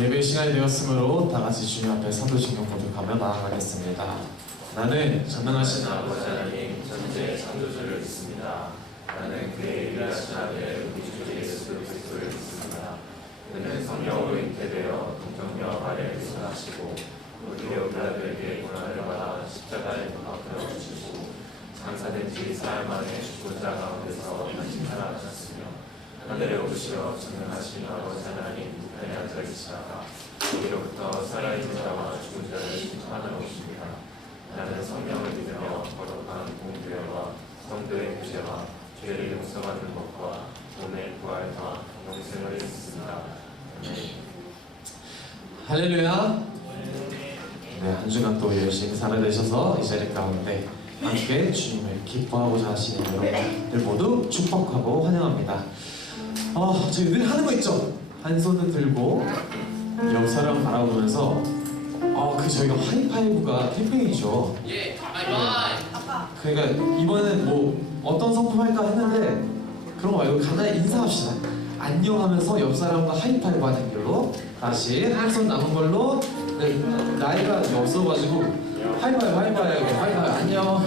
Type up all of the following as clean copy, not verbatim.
예배 시간이 되었으므로 다 같이 주님 앞에 산도신경 고백하며 나아가겠습니다. 나는 전능하신 아버지 하나님 전지의 창조주를 믿습니다. 나는 그의 일하신 아들 우리 주 예수 그리스도를 믿습니다. 그는 성령으로 잉태되어 동정녀 마리아를 생하시고 우리 우리들에게 고난을 받아 십자가에 못 박혀 주시고 장사된 지 사흘 만에 죽은 자 가운데서 다시 살아나셨으며 하늘에 오르시어 전능하신 아버지 하나님 우편에 앉아 계시다가 여기로부터 살아있는 자와 죽은 자를 심판하러 오십니다. 나는 성령을 믿으며 거룩한 공교회와 성도의 구제와 죄를 용서받는 것과 오늘 부활과 영생을 믿습니다. 할렐루야. 네, 한 주간 또 열심히 살아내셔서 이 자리 가운데 함께 주님을 기뻐하고자 하시는 여러분들 모두 축복하고 환영합니다. 저희 늘 하는 거 있죠? 한 손을 들고 옆 사람 바라보면서 저희가 하이파이브가 캠페인이죠. 예, 하이파이브. 그러니까 이번에는 뭐 어떤 성품 할까 했는데 그런 거 말고 간단히 인사합시다. 안녕하면서 옆 사람과 하이파이브 하는 걸로 다시 한 손 남은 걸로. 네, 나이가 없어가지고 하이파이브 안녕.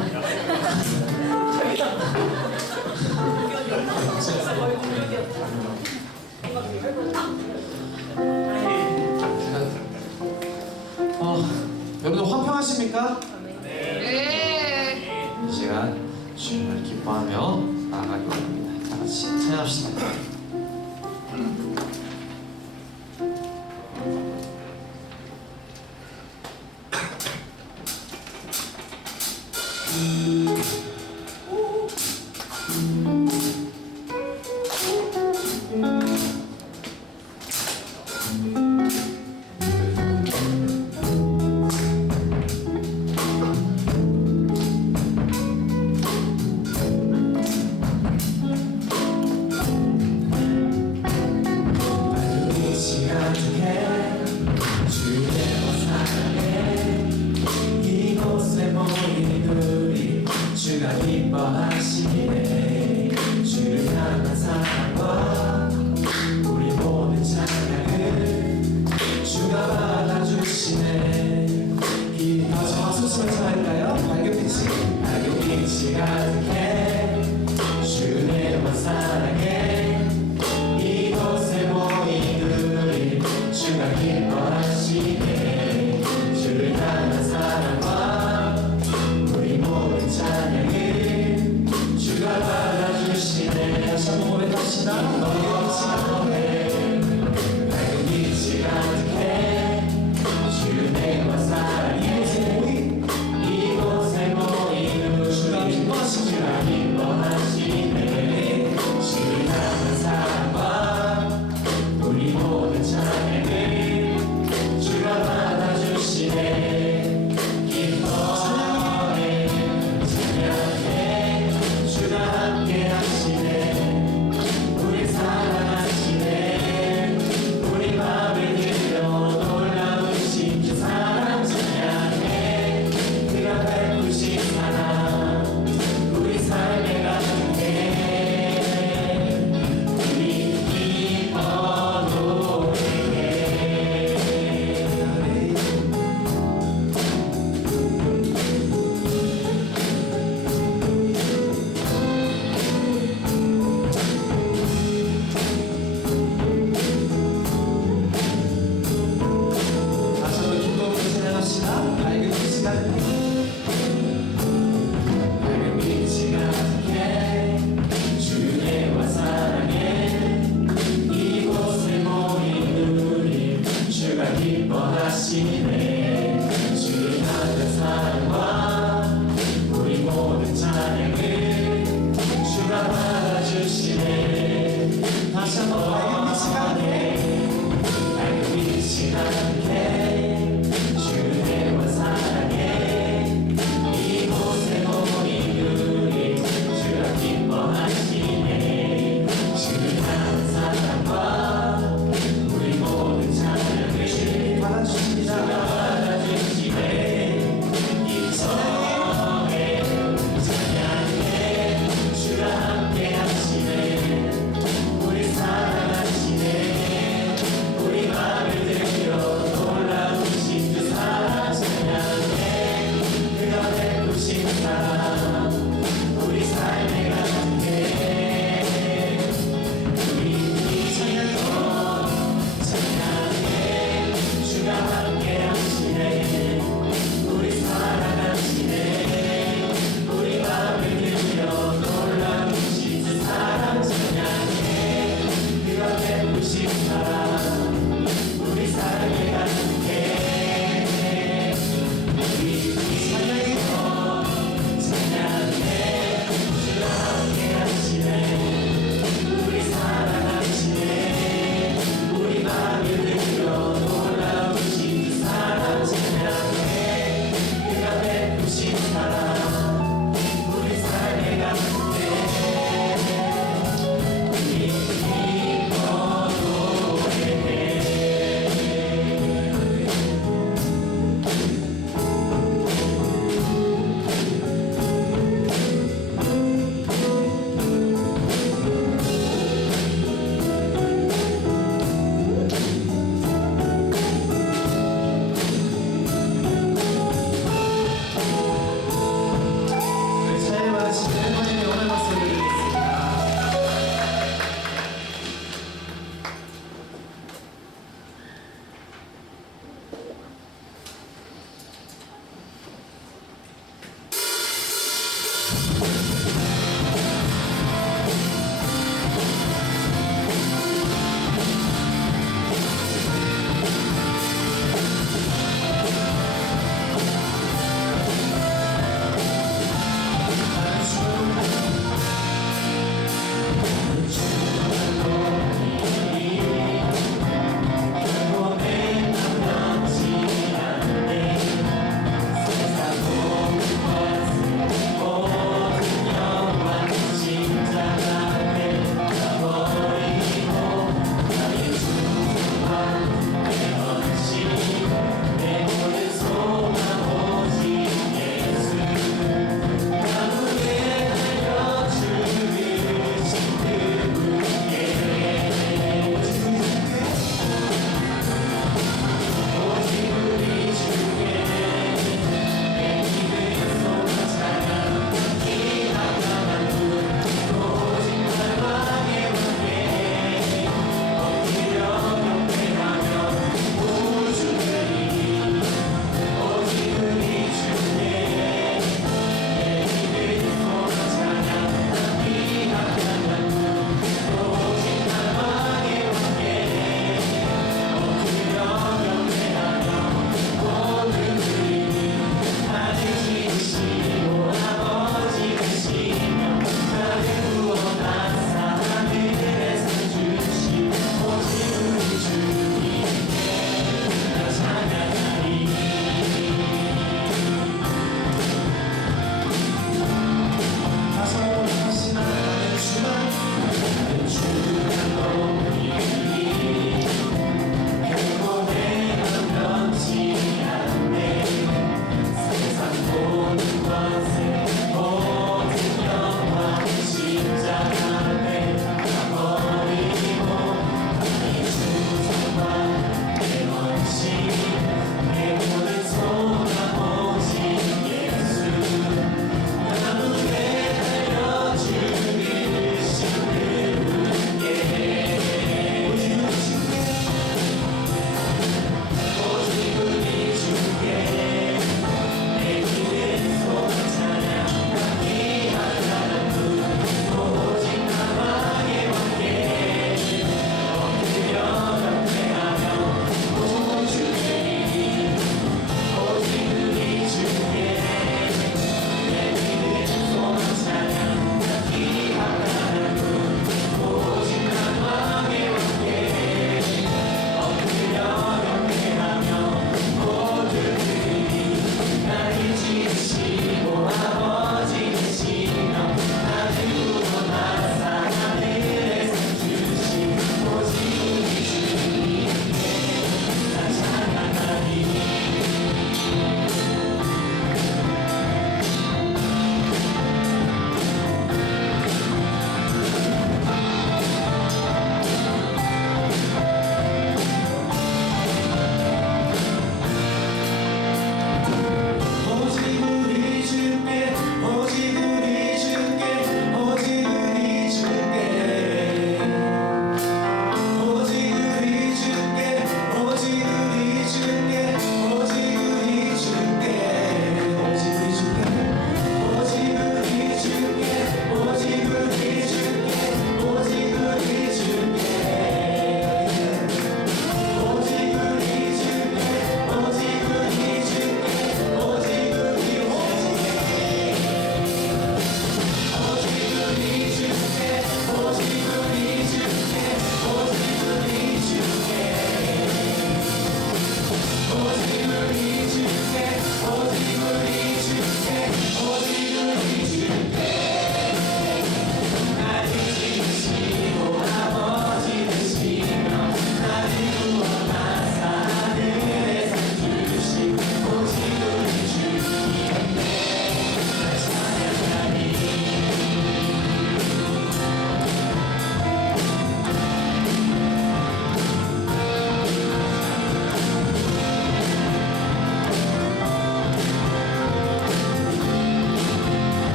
여러분들 화평하십니까? 네. 이 시간 주님을 기뻐하며 나아가기 원합니다. 다 같이 찬양합시다. 주가 기뻐하시네. 주를 향한 사랑과 우리 모든 찬양을 주가 받아주시네. 다시 박수 치면서 할까요? 밝은 빛이 가득해. 주님만 사랑해. 이곳에 모인 우리 주가 기뻐하시네. 주를 향한 사랑과 우리 모든 찬양을 주가 받아주시네. 다시 한번 고백합시다. 밝은 빛이 가득해. 주님과 사랑해. 이곳에 모인 우리 주가 기뻐하시네. 주를 향한 사랑과 우리 모든 찬양을 주가 받아주시네. 기뻐해 찬양해. 주가 함께 하시네. 우리 사랑하시네. 우리 맘을 들여 놀라우신 그 사랑 찬양해. 그가 베푸신 사랑 우리 삶에 가득해. 우리 기뻐 노래해. 다시 한번 기쁨으로 찬양합시다. 밝은 빛이 가득해. 밝은 빛이 가득해. 주님과 사랑해. 이곳에 모인 우리 주가 기뻐하시네. 주를 향한 사랑과 우리 모든 찬양을 주가 받아주시네. 다시 한번 밝은 빛이 가득해. 밝은 빛이 가득해. 주님과 사랑해. 이곳에 모인 우리 주가 기뻐하시네. 주를 향한 사랑과 우리 모든 찬양을 받아주십니다. 주가 받아주시네. 기뻐해 찬양해. 주가 함께 하시네. 우리 사랑하시네.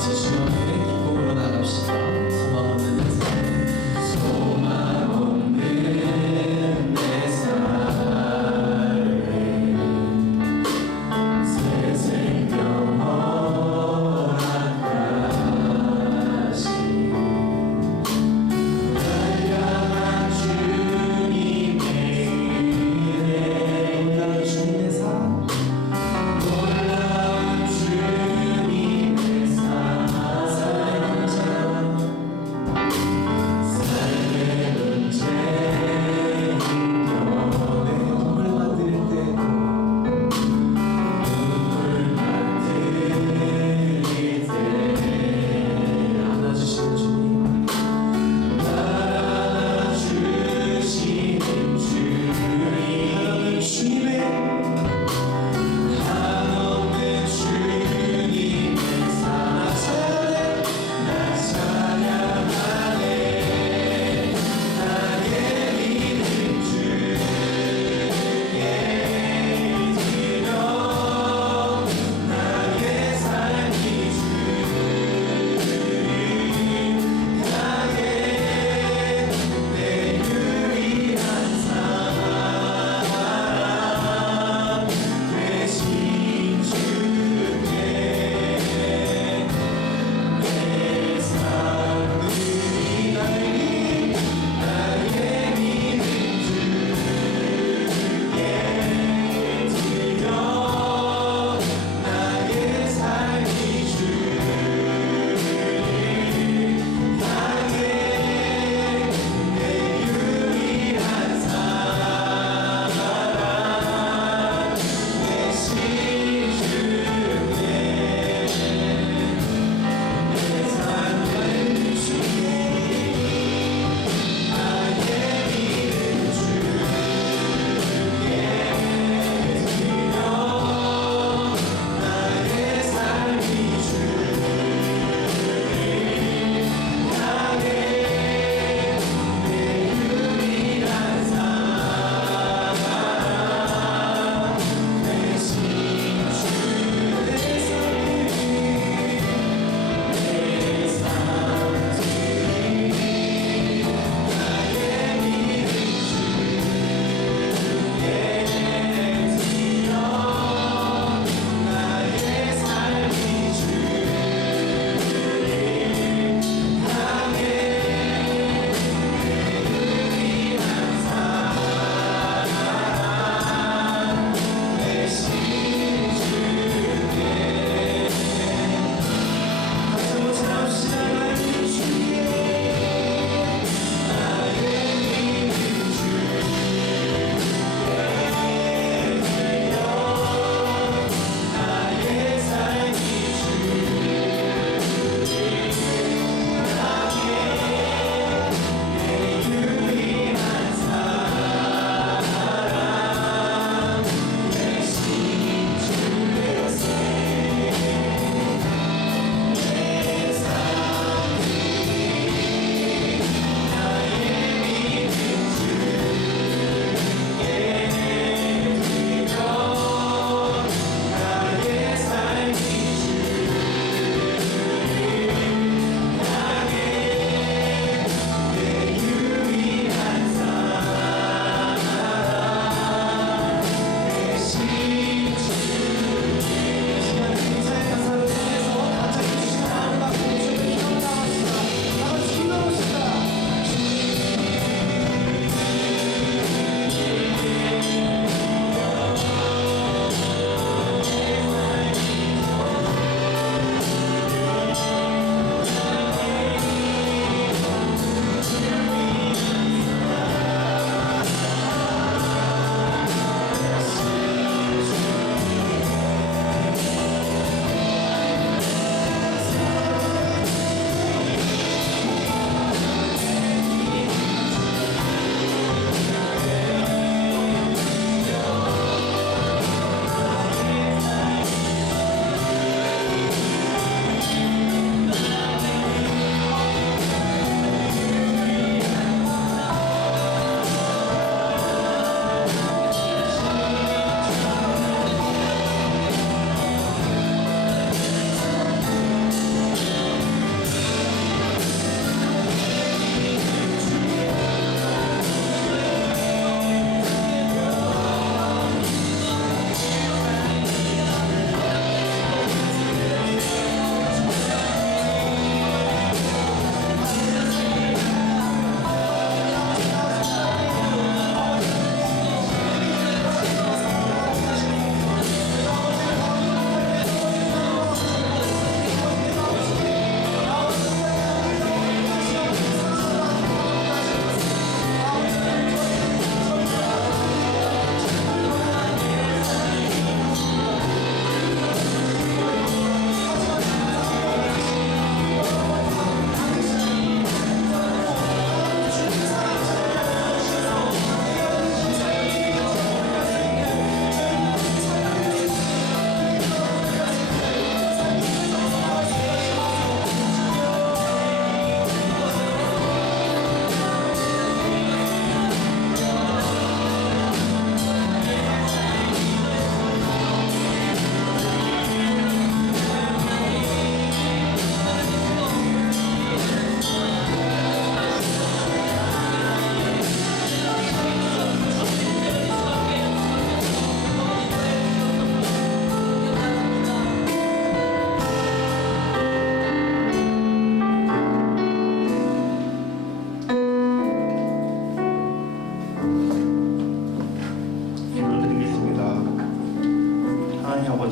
같이 주 앞에 기쁨으로 나갑시다. 소망 없는 내 삶, 소망 없는 내 삶을 새 생명 허락하신 한량한 주님의 은혜 주님의 사랑, 놀라운 주님의 사랑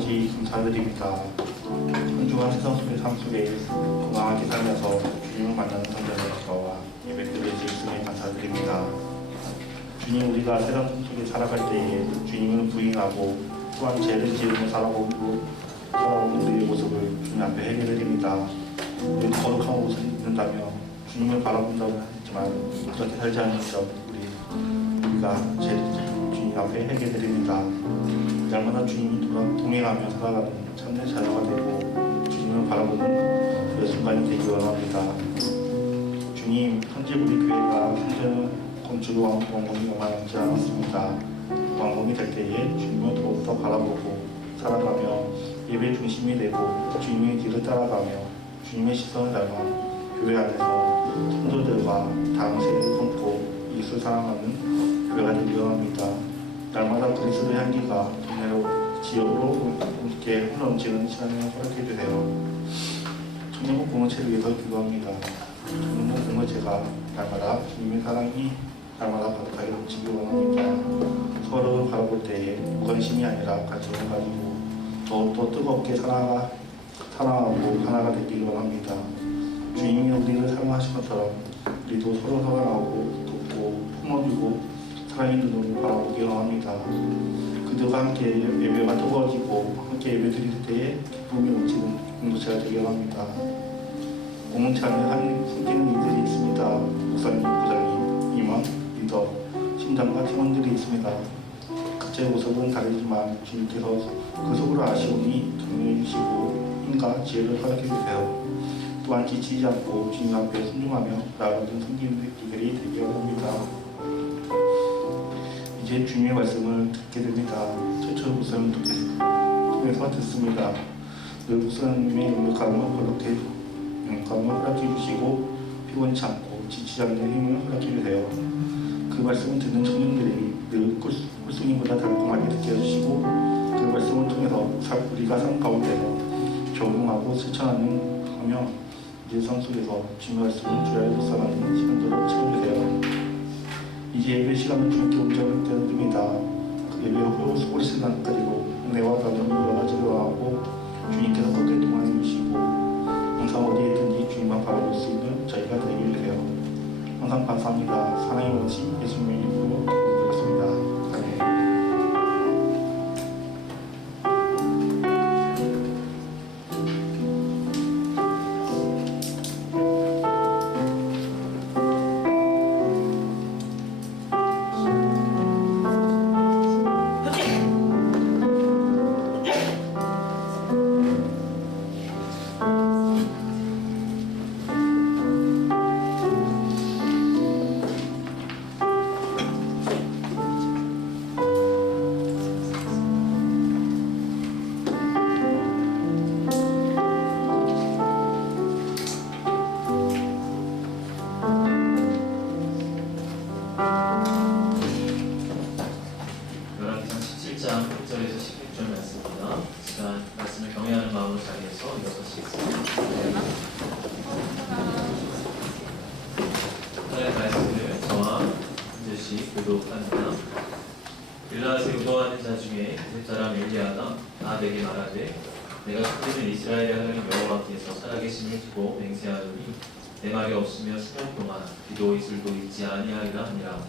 아버지 감사드립니다. 한주간 세상 속의 삶 속에 건강하게 살면서 주님을 만나는 성전의 저와 예배드릴 수 있음에 감사드립니다. 주님, 우리가 세상 속에 살아갈 때에 주님을 부인하고 또한 죄를 지으며 살아오는 우리의 모습을 주님 앞에 회개드립니다. 우리 거룩한 옷을 입는다며 주님을 바라본다고 했지만 그렇게 살지 않는 점 우리가 주님 앞에 회개드립니다. 날마다 주님이 동행하며 살아가는 참된 자녀가 되고 주님을 바라보는 그 순간이 되기 원합니다. 주님, 현재 우리 교회가 현재는 건축 왕궁이 영원하지 않았습니다. 왕궁이 될 때에 주님을 더욱더 바라보고 살아가며 예배 중심이 되고 주님의 길을 따라가며 주님의 시선을 닮아 교회 안에서 성도들과 다음 세대를 돕고 예수를 사랑하는 교회가 되기 원합니다. 날마다 그리스도의 향기가 동네로 지역으로 함께 흘러넘치는 시간을 허락해 주세요. 청년부 공동체를 위해서 기도합니다. 청년부 공동체가 날마다 주님의 사랑이 날마다 가득하게 넘치기 원합니다. 서로를 바라볼 때에 무관심이 아니라 관심을 가지고 더욱더 뜨겁게 사랑하고 하나가 되기를 원합니다. 주님이 우리를 사랑하신 것처럼 우리도 서로 사랑하고 돕고 품어주고 사랑의 눈으로 바라보기 원합니다. 그들과 함께 예배가 뜨거워지고 함께 예배 드릴 때에 기쁨이 넘치는 공동체가 되기 원합니다. 공동체 안에 숨기는 이들이 있습니다. 목사님, 부장님, 임원, 리더, 팀장과 팀원들이 있습니다. 각자의 모습은 다르지만 주님께서 그 속으로 아시오니 격려해 주시고 힘과 지혜를 허락해 주세요. 또한 지치지 않고 주님 앞에 순종하며 나아가는 섬기는 기결이 되기 원합니다. 이제 주님의 말씀을 듣게 됩니다. 최초 목사님 통해서 듣습니다. 늘 목사님의 영감을 허락해 주시고 피곤치 않고 지치지 않는 힘을 허락해 주세요. 그 말씀을 듣는 청년들이 늘 꿀송이보다 달콤하게 듣게 해주시고 그 말씀을 통해서 우리가 삶 가운데서 적응하고 실천하며 이제 삶 속에서 주님의 말씀을 주야에 묵상하는 시간들을 채워주세요. 이제 예배 시간은 주님께 온전히 드립니다. 그 예배 후 소홀 시간까지도 은혜와 감동이 일어나지를 원하고 주님께서 거기에 동행해 주시고 항상 어디에 있든지 주님만 바라볼 수 있는 저희가 되게 해주세요. 항상 감사합니다. 사랑의 원신 예수님의 이름으로 기도드렸습니다. 교독합니다. 빌라스에 우거하는 자 중에 사람 엘리야가 아합에게 말하되 내가 숨기는 이스라엘의 하나님 여호와께서 살아계심을 두고 맹세하노니 내 말이 없으며 수년 동안 비도 이슬도 있지 아니하리라 하니라.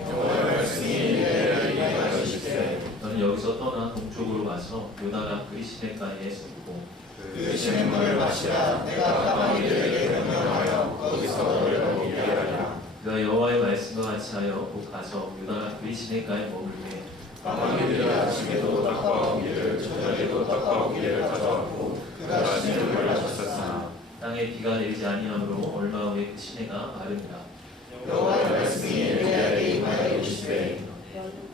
여호와의 말씀이 엘리야에게 말하시되 너는 여기서 떠나 동쪽으로 가서 요단 앞 그리시네가에 서고 그 시냇물을 마시라. 내가 가방이들에게 명령하여 거기서 너를 먹이게 하리라. 그가 여호와의 말씀과 같이 하여 곧 가서 요단 앞 그리시네가에 머물매 가방이들이 아침에도 떡과 고기를 저녁에도 떡과 고기를 가져왔고 그가 시냇물을 마셨으나 땅에 비가 내리지 아니하므로 얼마 후에 그 시내가 마르니라. 여호와의 말씀이 엘리야에게 임하여 이르시되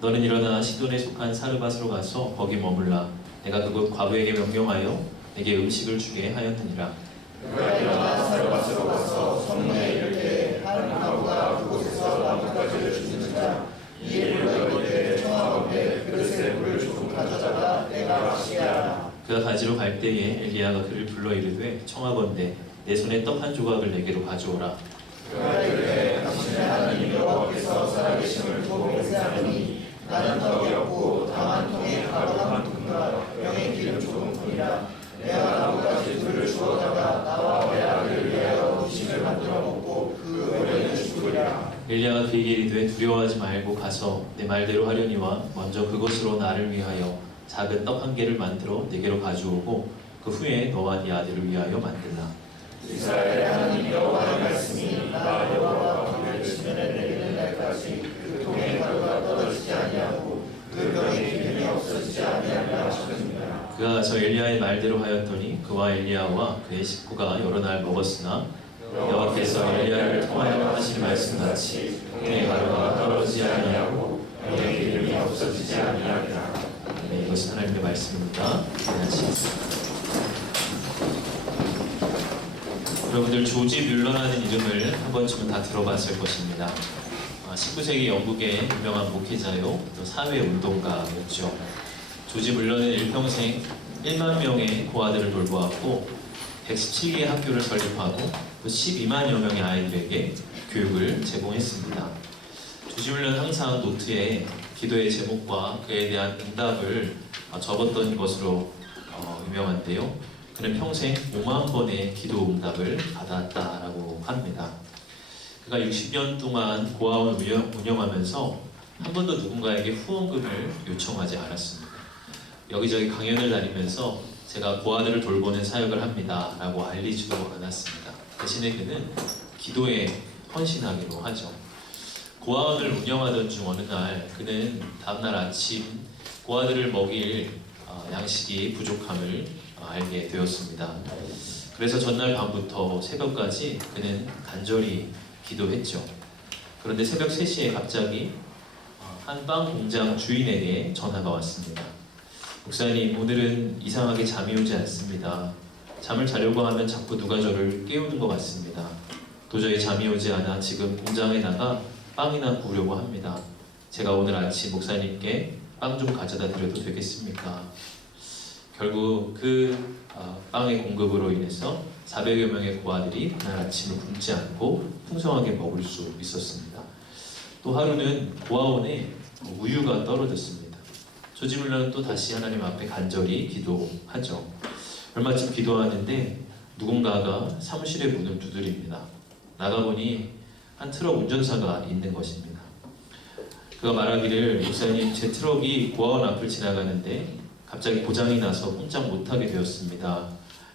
너는 일어나 시돈에 속한 사르밧으로 가서 거기 머물라. 내가 그곳 과부에게 명령하여 내게 음식을 주게 하였느니라. 그가 일어나 사르밧으로 가서 성문에 이르되 한 과부가 그곳에서 나뭇가지를 주는 자 이에 물건이되 청하건대 그릇에 물을 조금 가져다가 내가 마시게 하라. 그가 가지러 갈 때에 엘리야가 그를 불러 이르되 청하건대 내 손에 떡 한 조각을 내게로 가져오라. 그가 이르되 당신의 하나님 여호와께서 살아계심을 두고 맹세하노니 나는 떡이 없고 다만 통에 가루 한 푼과 병에 기름 있느니라. 내가 나무까지 불을 주었다가 나와 내 아들을 위하여 음식을 만들어 먹고 그 어려는 죽으리라. 엘리야가 그에게 이르되 두려워하지 말고 가서 내 말대로 하려니와 먼저 그것으로 나를 위하여 작은 떡 한 개를 만들어 내게로 가져오고 그 후에 너와 네 아들을 위하여 만들라. 이스라엘의 하나님 여호와의 말씀이 나 여호와가 불을 지면에 내리는 날까지 그 통에 가루가 떨어지지 아니하고 그 병의 기능이 없어지지 아니하리라 하셨느니라. 그가 가서 엘리야의 말대로 하였더니 그와 엘리야와 그의 식구가 여러 날 먹었으나 여호와께서 엘리야를 통하여 하신 말씀같이 통에 가루가 떨어지지 아니하고 병의 기능이 없어지지 아니하리라. 네, 이것은 하나님의 말씀입니다. 기도하시겠습니다. 여러분들 조지 뮬러라는 이름을 한 번쯤은 다 들어봤을 것입니다. 19세기 영국의 유명한 목회자요, 또 사회운동가였죠. 조지 뮬러는 일평생 1만 명의 고아들을 돌보았고 117개의 학교를 설립하고 또 12만여 명의 아이들에게 교육을 제공했습니다. 조지 뮬러는 항상 노트에 기도의 제목과 그에 대한 응답을 적었던 것으로 유명한데요. 그는 평생 5만 번의 기도 응답을 받았다라고 합니다. 그가 60년 동안 고아원을 운영하면서 한 번도 누군가에게 후원금을 요청하지 않았습니다. 여기저기 강연을 다니면서 제가 고아들을 돌보는 사역을 합니다 라고 알리지도 않았습니다. 대신에 그는 기도에 헌신하기로 하죠. 고아원을 운영하던 중 어느 날 그는 다음날 아침 고아들을 먹일 양식이 부족함을 알게 되었습니다. 그래서 전날 밤부터 새벽까지 그는 간절히 기도했죠. 그런데 새벽 3시에 갑자기 한 빵 공장 주인에게 전화가 왔습니다. 목사님, 오늘은 이상하게 잠이 오지 않습니다. 잠을 자려고 하면 자꾸 누가 저를 깨우는 것 같습니다. 도저히 잠이 오지 않아 지금 공장에다가 빵이나 구우려고 합니다. 제가 오늘 아침 목사님께 빵 좀 가져다 드려도 되겠습니까? 결국 그 빵의 공급으로 인해서 400여 명의 고아들이 그날 아침을 굶지 않고 풍성하게 먹을 수 있었습니다. 또 하루는 고아원에 우유가 떨어졌습니다. 조지 뮬러는 또 다시 하나님 앞에 간절히 기도하죠. 얼마쯤 기도하는데 누군가가 사무실의 문을 두드립니다. 나가보니 한 트럭 운전사가 있는 것입니다. 그가 말하기를, 목사님, 제 트럭이 고아원 앞을 지나가는데 갑자기 고장이 나서 꼼짝 못하게 되었습니다.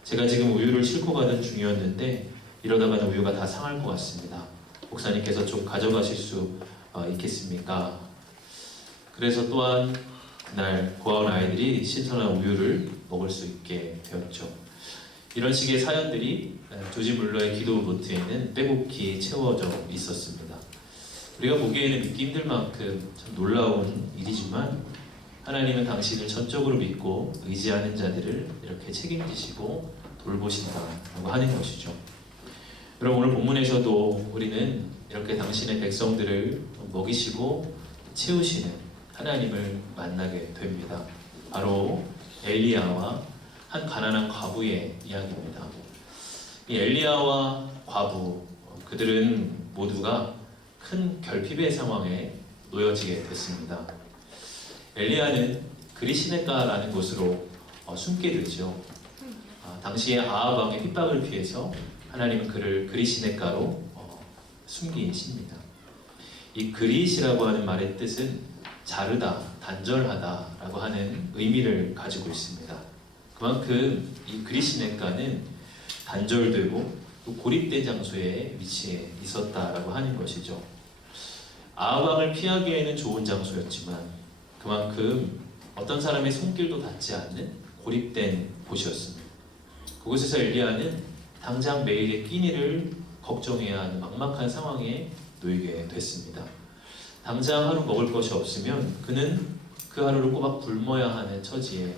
제가 지금 우유를 싣고 가던 중이었는데 이러다가는 우유가 다 상할 것 같습니다. 목사님께서 좀 가져가실 수 있겠습니까? 그래서 또한 그날 고아원 아이들이 신선한 우유를 먹을 수 있게 되었죠. 이런 식의 사연들이 조지 뮬러의 기도 노트에는 빼곡히 채워져 있었습니다. 우리가 보기에는 믿기 힘들 만큼 참 놀라운 일이지만 하나님은 당신을 전적으로 믿고 의지하는 자들을 이렇게 책임지시고 돌보신다라고 하는 것이죠. 여러분, 오늘 본문에서도 우리는 이렇게 당신의 백성들을 먹이시고 채우시는 하나님을 만나게 됩니다. 바로 엘리야와 한 가난한 과부의 이야기입니다. 이 엘리야와 과부, 그들은 모두가 큰 결핍의 상황에 놓여지게 됐습니다. 엘리야는 그리시네가라는 곳으로 숨게 되죠. 당시에 아합 왕의 핍박을 피해서 하나님은 그를 그리시네가로 숨기십니다. 이 그릿이라고 하는 말의 뜻은 자르다, 단절하다라고 하는 의미를 가지고 있습니다. 그만큼 이 그리시네가는 단절되고 또 고립된 장소에 위치해 있었다라고 하는 것이죠. 아합 왕을 피하기에는 좋은 장소였지만 그만큼 어떤 사람의 손길도 닿지 않는 고립된 곳이었습니다. 그곳에서 엘리야는 당장 매일의 끼니를 걱정해야 하는 막막한 상황에 놓이게 됐습니다. 당장 하루 먹을 것이 없으면 그는 그 하루를 꼬박 굶어야 하는 처지에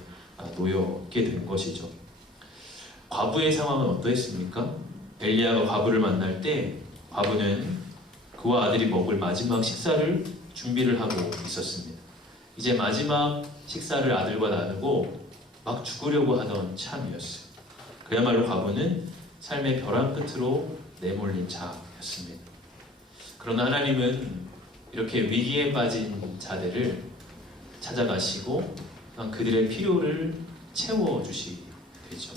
놓여있게 된 것이죠. 과부의 상황은 어떠했습니까? 엘리야가 과부를 만날 때 과부는 그와 아들이 먹을 마지막 식사를 준비를 하고 있었습니다. 이제 마지막 식사를 아들과 나누고 막 죽으려고 하던 참이었어요. 그야말로 과부는 삶의 벼랑 끝으로 내몰린 자였습니다. 그러나 하나님은 이렇게 위기에 빠진 자들을 찾아가시고 그들의 필요를 채워주시고 되죠.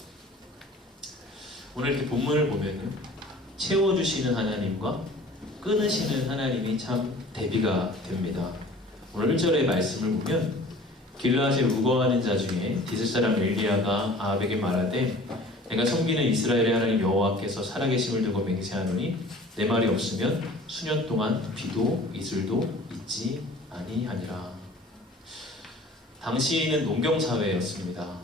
오늘 이렇게 본문을 보면은 채워주시는 하나님과 끊으시는 하나님이 참 대비가 됩니다. 오늘 1절의 말씀을 보면 길르앗에 우거하는 자 중에 디스 사람 엘리야가 아합에게 말하되 내가 섬기는 이스라엘의 하나님 여호와께서 살아계심을 두고 맹세하노니 내 말이 없으면 수년 동안 비도 이슬도 있지 아니하니라. 당시에는 농경 사회였습니다.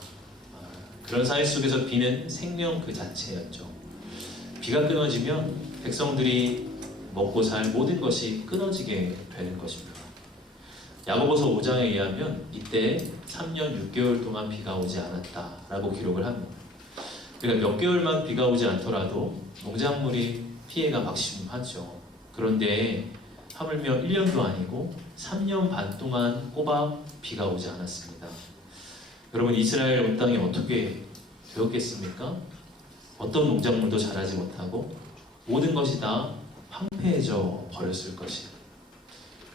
그런 사회 속에서 비는 생명 그 자체였죠. 비가 끊어지면 백성들이 먹고 살 모든 것이 끊어지게 되는 것입니다. 야고보서 5장에 의하면 이때 3년 6개월 동안 비가 오지 않았다라고 기록을 합니다. 그러니까 몇 개월만 비가 오지 않더라도 농작물이 피해가 막심하죠. 그런데 하물며 1년도 아니고 3년 반 동안 꼬박 비가 오지 않았습니다. 여러분, 이스라엘 온 땅이 어떻게 되었겠습니까? 어떤 농작물도 자라지 못하고 모든 것이 다 황폐해져 버렸을 것이에요.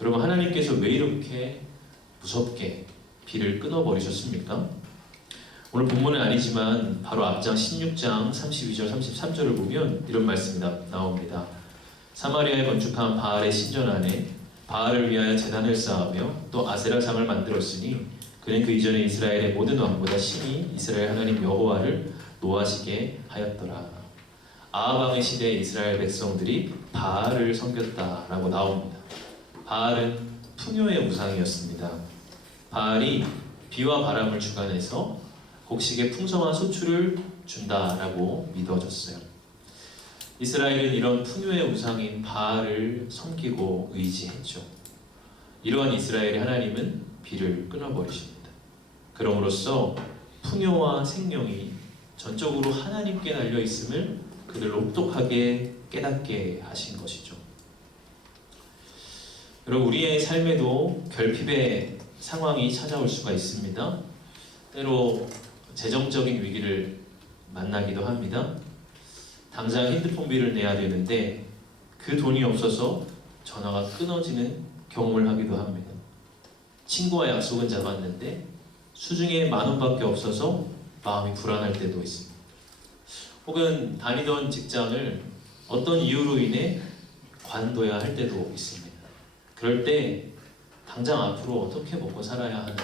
여러분, 하나님께서 왜 이렇게 무섭게 비를 끊어버리셨습니까? 오늘 본문은 아니지만 바로 앞장 16장 32절 33절을 보면 이런 말씀이 나옵니다. 사마리아에 건축한 바알의 신전 안에 바알을 위하여 제단을 쌓으며 또 아세라상을 만들었으니 그는 그 이전에 이스라엘의 모든 왕보다 심히 이스라엘 하나님 여호와를 노하시게 하였더라. 아합 왕의 시대에 이스라엘 백성들이 바알을 섬겼다라고 나옵니다. 바알은 풍요의 우상이었습니다. 바알이 비와 바람을 주관해서 곡식에 풍성한 소출을 준다라고 믿어졌어요. 이스라엘은 이런 풍요의 우상인 바알을 섬기고 의지했죠. 이러한 이스라엘의 하나님은 비를 끊어버리십니다. 그럼으로써 풍요와 생명이 전적으로 하나님께 달려 있음을 그들 똑똑하게 깨닫게 하신 것이죠. 여러분, 우리의 삶에도 결핍의 상황이 찾아올 수가 있습니다. 때로 재정적인 위기를 만나기도 합니다. 당장 핸드폰비를 내야 되는데 그 돈이 없어서 전화가 끊어지는 경험을 하기도 합니다. 친구와 약속은 잡았는데 수중에 10,000원밖에 없어서 마음이 불안할 때도 있습니다. 혹은 다니던 직장을 어떤 이유로 인해 관둬야 할 때도 있습니다. 그럴 때 당장 앞으로 어떻게 먹고 살아야 하는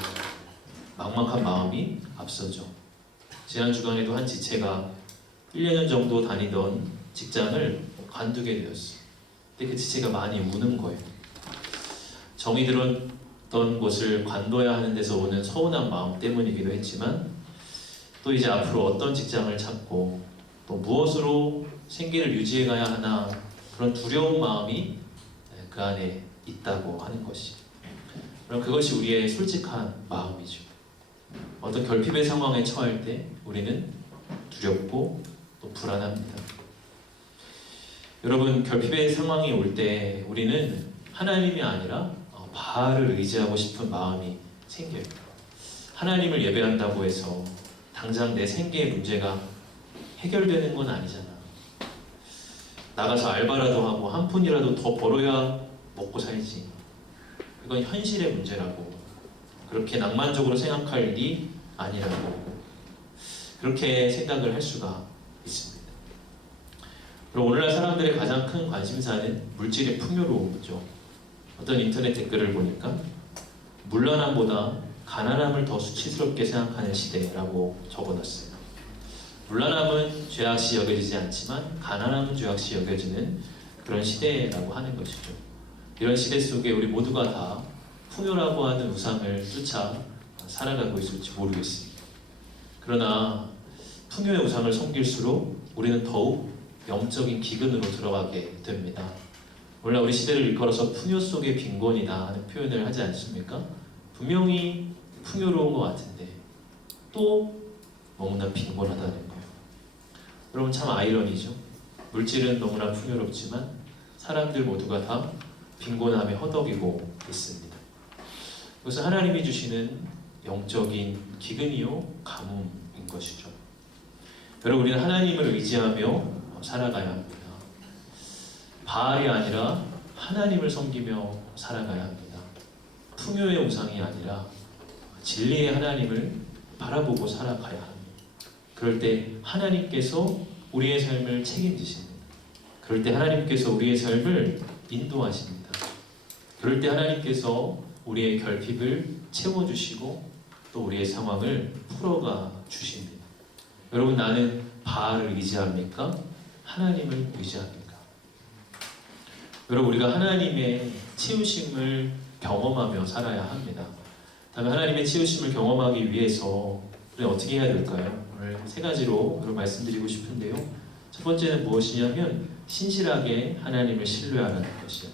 막막한 마음이 앞서죠. 지난 주간에도 한 지체가 1년 정도 다니던 직장을 관두게 되었어요. 근데 그 지체가 많이 우는 거예요. 정이 들었던 곳을 관둬야 하는 데서 오는 서운한 마음 때문이기도 했지만 또 이제 앞으로 어떤 직장을 찾고 또 무엇으로 생계를 유지해 가야 하나 그런 두려운 마음이 그 안에 있다고 하는 것이. 그럼 그것이 우리의 솔직한 마음이죠. 어떤 결핍의 상황에 처할 때 우리는 두렵고 또 불안합니다. 여러분, 결핍의 상황이 올 때 우리는 하나님이 아니라 바알을 의지하고 싶은 마음이 생겨요. 하나님을 예배한다고 해서 당장 내 생계의 문제가 해결되는 건 아니잖아. 나가서 알바라도 하고 한 푼이라도 더 벌어야 먹고 살지. 이건 현실의 문제라고. 그렇게 낭만적으로 생각할 일이 아니라고. 그렇게 생각을 할 수가 있습니다. 그리고 오늘날 사람들의 가장 큰 관심사는 물질의 풍요로움이죠. 어떤 인터넷 댓글을 보니까 물란함보다 가난함을 더 수치스럽게 생각하는 시대라고 적어놨어요. 물란함은 죄악시 여겨지지 않지만 가난함은 죄악시 여겨지는 그런 시대라고 하는 것이죠. 이런 시대 속에 우리 모두가 다 풍요라고 하는 우상을 쫓아 살아가고 있을지 모르겠습니다. 그러나 풍요의 우상을 섬길수록 우리는 더욱 영적인 기근으로 들어가게 됩니다. 원래 우리 시대를 일컬어서 풍요 속의 빈곤이다 하는 표현을 하지 않습니까? 분명히 풍요로운 것 같은데 또 너무나 빈곤하다는 거예요. 여러분, 참 아이러니죠. 물질은 너무나 풍요롭지만 사람들 모두가 다 빈곤함에 허덕이고 있습니다. 그래서 하나님이 주시는 영적인 기근이요 가뭄인 것이죠. 여러분, 우리는 하나님을 의지하며 살아가야 합니다. 바알이 아니라 하나님을 섬기며 살아가야 합니다. 풍요의 우상이 아니라 진리의 하나님을 바라보고 살아가야 합니다. 그럴 때 하나님께서 우리의 삶을 책임지십니다. 그럴 때 하나님께서 우리의 삶을 인도하십니다. 그럴 때 하나님께서 우리의 결핍을 채워주시고 또 우리의 상황을 풀어가 주십니다. 여러분, 나는 바알을 의지합니까? 하나님을 의지합니까? 여러분, 우리가 하나님의 치유심을 경험하며 살아야 합니다. 다음에 하나님의 치유심을 경험하기 위해서 우리 어떻게 해야 될까요? 오늘 세 가지로 여러분 말씀드리고 싶은데요. 첫 번째는 무엇이냐면 신실하게 하나님을 신뢰하라는 것이요.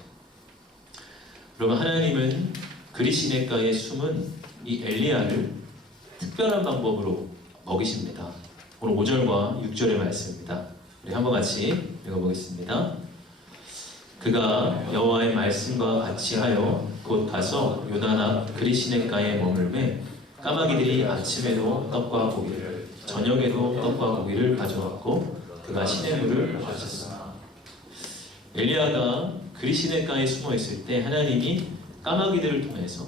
여러분, 하나님은 그리시네가에 숨은 이 엘리야를 특별한 방법으로 먹이십니다. 오늘 5절과 6절의 말씀입니다. 우리 한번 같이 읽어보겠습니다. 그가 여호와의 말씀과 같이 하여 곧 가서 요단 앞 그리시네가에 머물매 까마귀들이 아침에도 떡과 고기를 저녁에도 떡과 고기를 가져왔고 그가 시냇물을 마셨으나. 엘리야가 그리시네가에 숨어 있을 때 하나님이 까마귀들을 통해서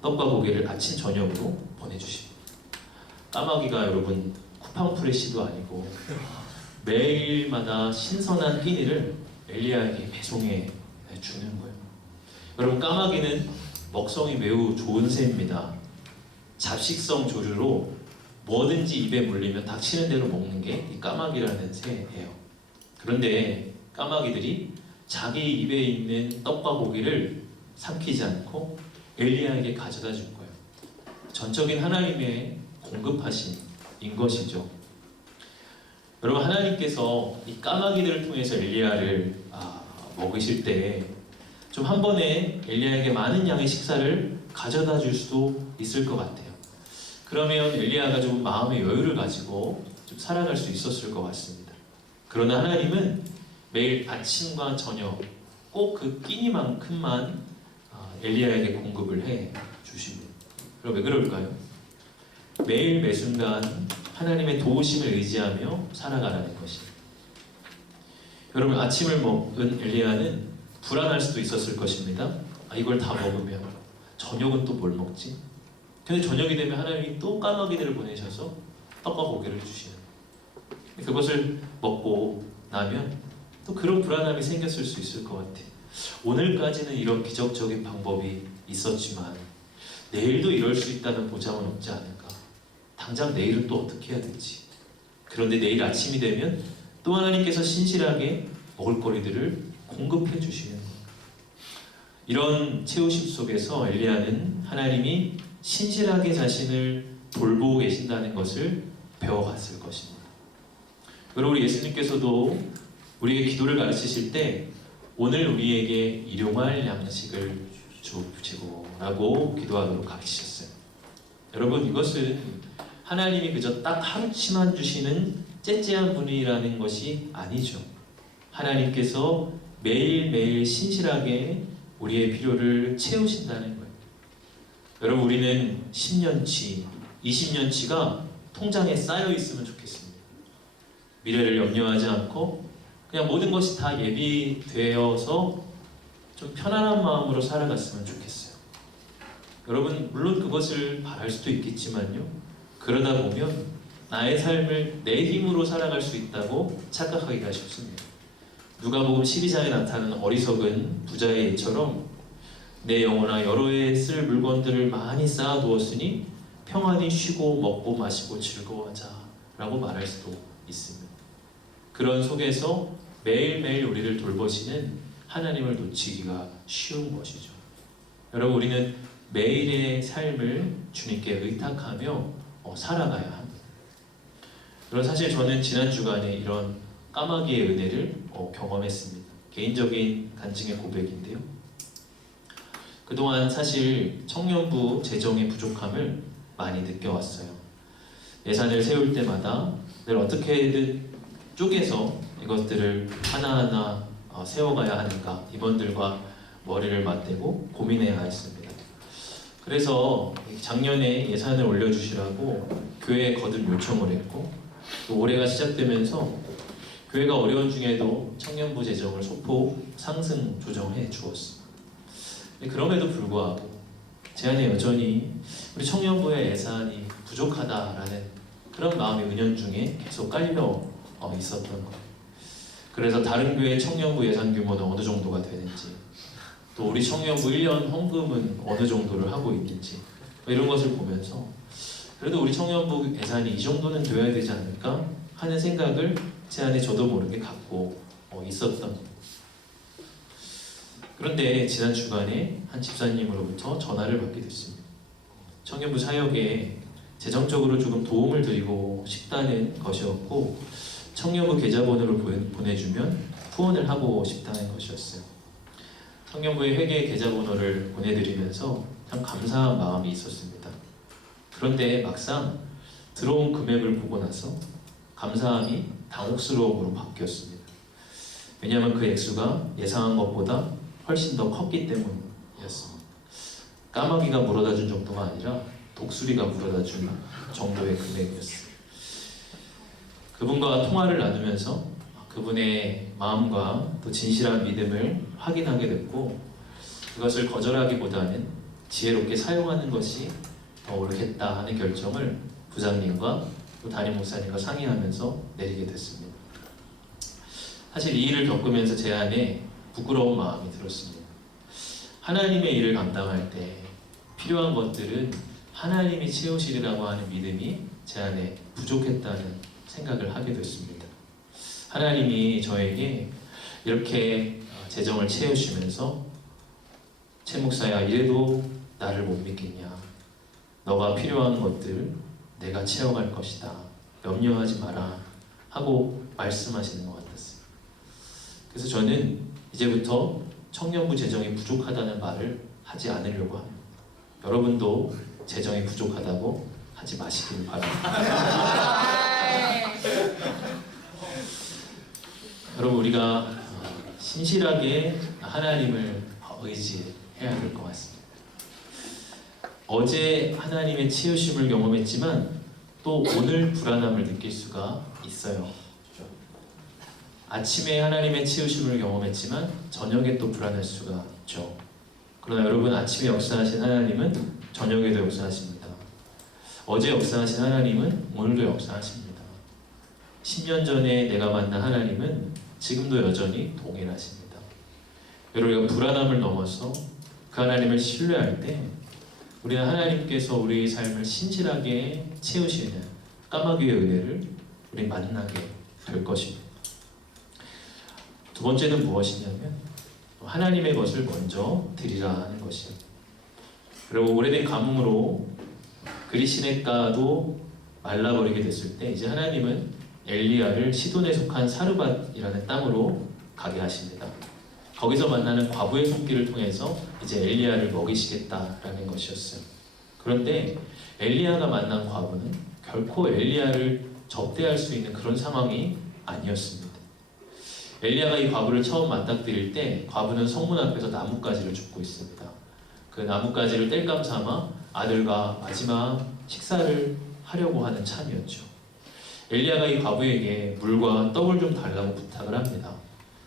떡과 고기를 아침 저녁으로 보내주십니다. 까마귀가 여러분 쿠팡 프레시도 아니고 매일마다 신선한 끼니를 엘리야에게 배송해 주는 거예요. 여러분, 까마귀는 먹성이 매우 좋은 새입니다. 잡식성 조류로 뭐든지 입에 물리면 닥치는 대로 먹는 게 이 까마귀라는 새예요. 그런데 까마귀들이 자기 입에 있는 떡과 고기를 삼키지 않고 엘리야에게 가져다 준 거예요. 전적인 하나님의 공급하심인 것이죠. 여러분, 하나님께서 이 까마귀들을 통해서 엘리야를 먹이실 때 좀 한 번에 엘리야에게 많은 양의 식사를 가져다 줄 수도 있을 것 같아요. 그러면 엘리야가 좀 마음의 여유를 가지고 좀 살아갈 수 있었을 것 같습니다. 그러나 하나님은 매일 아침과 저녁 꼭 그 끼니만큼만 엘리야에게 공급을 해 주십니다. 그럼 왜 그럴까요? 매일 매순간 하나님의 도우심을 의지하며 살아가라는 것입니다. 여러분, 아침을 먹은 엘리야는 불안할 수도 있었을 것입니다. 이걸 다 먹으면 저녁은 또 뭘 먹지? 근데 저녁이 되면 하나님이 또 까마귀들을 보내셔서 떡과 고기를 주시는 거예요. 그것을 먹고 나면 또 그런 불안함이 생겼을 수 있을 것 같아요. 오늘까지는 이런 기적적인 방법이 있었지만 내일도 이럴 수 있다는 보장은 없지 않을까? 당장 내일은 또 어떻게 해야 될지. 그런데 내일 아침이 되면 또 하나님께서 신실하게 먹을거리들을 공급해 주시는 거예요. 이런 채우심 속에서 엘리야는 하나님이 신실하게 자신을 돌보고 계신다는 것을 배워갔을 것입니다. 여러분, 우리 예수님께서도 우리에게 기도를 가르치실 때 오늘 우리에게 일용할 양식을 주시고 라고 기도하도록 가르치셨어요. 여러분, 이것은 하나님이 그저 딱 하루치만 주시는 째째한 분이라는 것이 아니죠. 하나님께서 매일매일 신실하게 우리의 필요를 채우신다는 거예요. 여러분, 우리는 10년치, 20년치가 통장에 쌓여 있으면 좋겠습니다. 미래를 염려하지 않고 그냥 모든 것이 다 예비되어서 좀 편안한 마음으로 살아갔으면 좋겠어요. 여러분, 물론 그것을 바랄 수도 있겠지만요, 그러다 보면 나의 삶을 내 힘으로 살아갈 수 있다고 착각하기가 쉽습니다. 누가복음 12장에 나타나는 어리석은 부자의 예처럼 내 영혼아 여러 해 쓸 물건들을 많이 쌓아두었으니 평안히 쉬고 먹고 마시고 즐거워하자 라고 말할 수도 있습니다. 그런 속에서 매일매일 우리를 돌보시는 하나님을 놓치기가 쉬운 것이죠. 여러분, 우리는 매일의 삶을 주님께 의탁하며 살아가야 합니다. 여러분, 사실 저는 지난 주간에 이런 까마귀의 은혜를 경험했습니다. 개인적인 간증의 고백인데요. 그동안 사실 청년부 재정의 부족함을 많이 느껴왔어요. 예산을 세울 때마다 늘 어떻게든 쪼개서 이것들을 하나하나 세워가야 하는가 임원들과 머리를 맞대고 고민해야 했습니다. 그래서 작년에 예산을 올려주시라고 교회에 거듭 요청을 했고 또 올해가 시작되면서 교회가 어려운 중에도 청년부 재정을 소폭 상승 조정해 주었습니다. 그럼에도 불구하고 제 안에 여전히 우리 청년부의 예산이 부족하다라는 그런 마음이 은연중에 계속 깔려 있었던 거예요. 그래서 다른 교회 청년부 예산 규모는 어느 정도가 되는지, 또 우리 청년부 1년 헌금은 어느 정도를 하고 있는지, 이런 것을 보면서 그래도 우리 청년부 예산이 이 정도는 되어야 되지 않을까 하는 생각을 제 안에 저도 모르게 갖고 있었던 거예요. 그런데 지난 주간에 한 집사님으로부터 전화를 받게 됐습니다. 청년부 사역에 재정적으로 조금 도움을 드리고 싶다는 것이었고, 청년부 계좌번호를 보내주면 후원을 하고 싶다는 것이었어요. 청년부의 회계 계좌번호를 보내드리면서 참 감사한 마음이 있었습니다. 그런데 막상 들어온 금액을 보고 나서 감사함이 당혹스러움으로 바뀌었습니다. 왜냐하면 그 액수가 예상한 것보다 훨씬 더 컸기 때문이었습니다. 까마귀가 물어다 준 정도가 아니라 독수리가 물어다 준 정도의 금액이었어요. 그분과 통화를 나누면서 그분의 마음과 또 진실한 믿음을 확인하게 됐고, 그것을 거절하기보다는 지혜롭게 사용하는 것이 더 옳겠다 하는 결정을 부장님과 또 담임 목사님과 상의하면서 내리게 됐습니다. 사실 이 일을 겪으면서 제 안에 부끄러운 마음이 들었습니다. 하나님의 일을 감당할 때 필요한 것들은 하나님이 채우시리라고 하는 믿음이 제 안에 부족했다는 생각을 하게 됐습니다. 하나님이 저에게 이렇게 재정을 채우시면서 최 목사야, 이래도 나를 못 믿겠냐? 너가 필요한 것들 내가 채워갈 것이다. 염려하지 마라 하고 말씀하시는 것 같았어요. 그래서 저는 이제부터 청년부 재정이 부족하다는 말을 하지 않으려고 합니다. 여러분도 재정이 부족하다고 하지 마시길 바랍니다. 여러분, 우리가 신실하게 하나님을 의지해야 될 것 같습니다. 어제 하나님의 치유심을 경험했지만 또 오늘 불안함을 느낄 수가 있어요. 아침에 하나님의 치유심을 경험했지만 저녁에 또 불안할 수가 있죠. 그러나 여러분, 아침에 역사하신 하나님은 저녁에도 역사하십니다. 어제 역사하신 하나님은 오늘도 역사하십니다. 10년 전에 내가 만난 하나님은 지금도 여전히 동일하십니다. 여러분, 우리가 불안함을 넘어서 그 하나님을 신뢰할 때 우리는 하나님께서 우리의 삶을 신실하게 채우시는 까마귀의 은혜를 우리 만나게 될 것입니다. 두 번째는 무엇이냐면 하나님의 것을 먼저 드리라 하는 것이에요. 그리고 오래된 가뭄으로 그리시네가도 말라버리게 됐을 때 이제 하나님은 엘리야를 시돈에 속한 사르밧이라는 땅으로 가게 하십니다. 거기서 만나는 과부의 손길을 통해서 이제 엘리야를 먹이시겠다라는 것이었어요. 그런데 엘리야가 만난 과부는 결코 엘리야를 접대할 수 있는 그런 상황이 아니었습니다. 엘리야가 이 과부를 처음 맞닥뜨릴 때 과부는 성문 앞에서 나뭇가지를 줍고 있습니다. 그 나뭇가지를 땔감 삼아 아들과 마지막 식사를 하려고 하는 참이었죠. 엘리야가 이 과부에게 물과 떡을 좀 달라고 부탁을 합니다.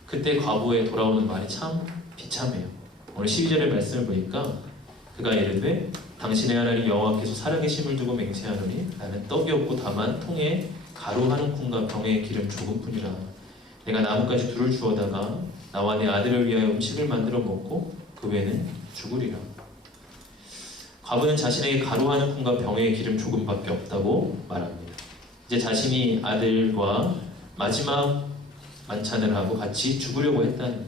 그때 과부에 돌아오는 말이 참 비참해요. 오늘 12절의 말씀을 보니까 그가 이르되 당신의 하나님 여호와께서 살아계심을 두고 맹세하노니 나는 떡이 없고 다만 통에 가루 한 움큼과 병에 기름 조금뿐이라. 내가 나뭇가지 둘을 주어다가 나와 내 아들을 위하여 음식을 만들어 먹고 그 외에는 죽으리라. 과부는 자신에게 가루 한 움큼과 병에 기름 조금밖에 없다고 말합니다. 이제 자신이 아들과 마지막 만찬을 하고 같이 죽으려고 했다는 거예요.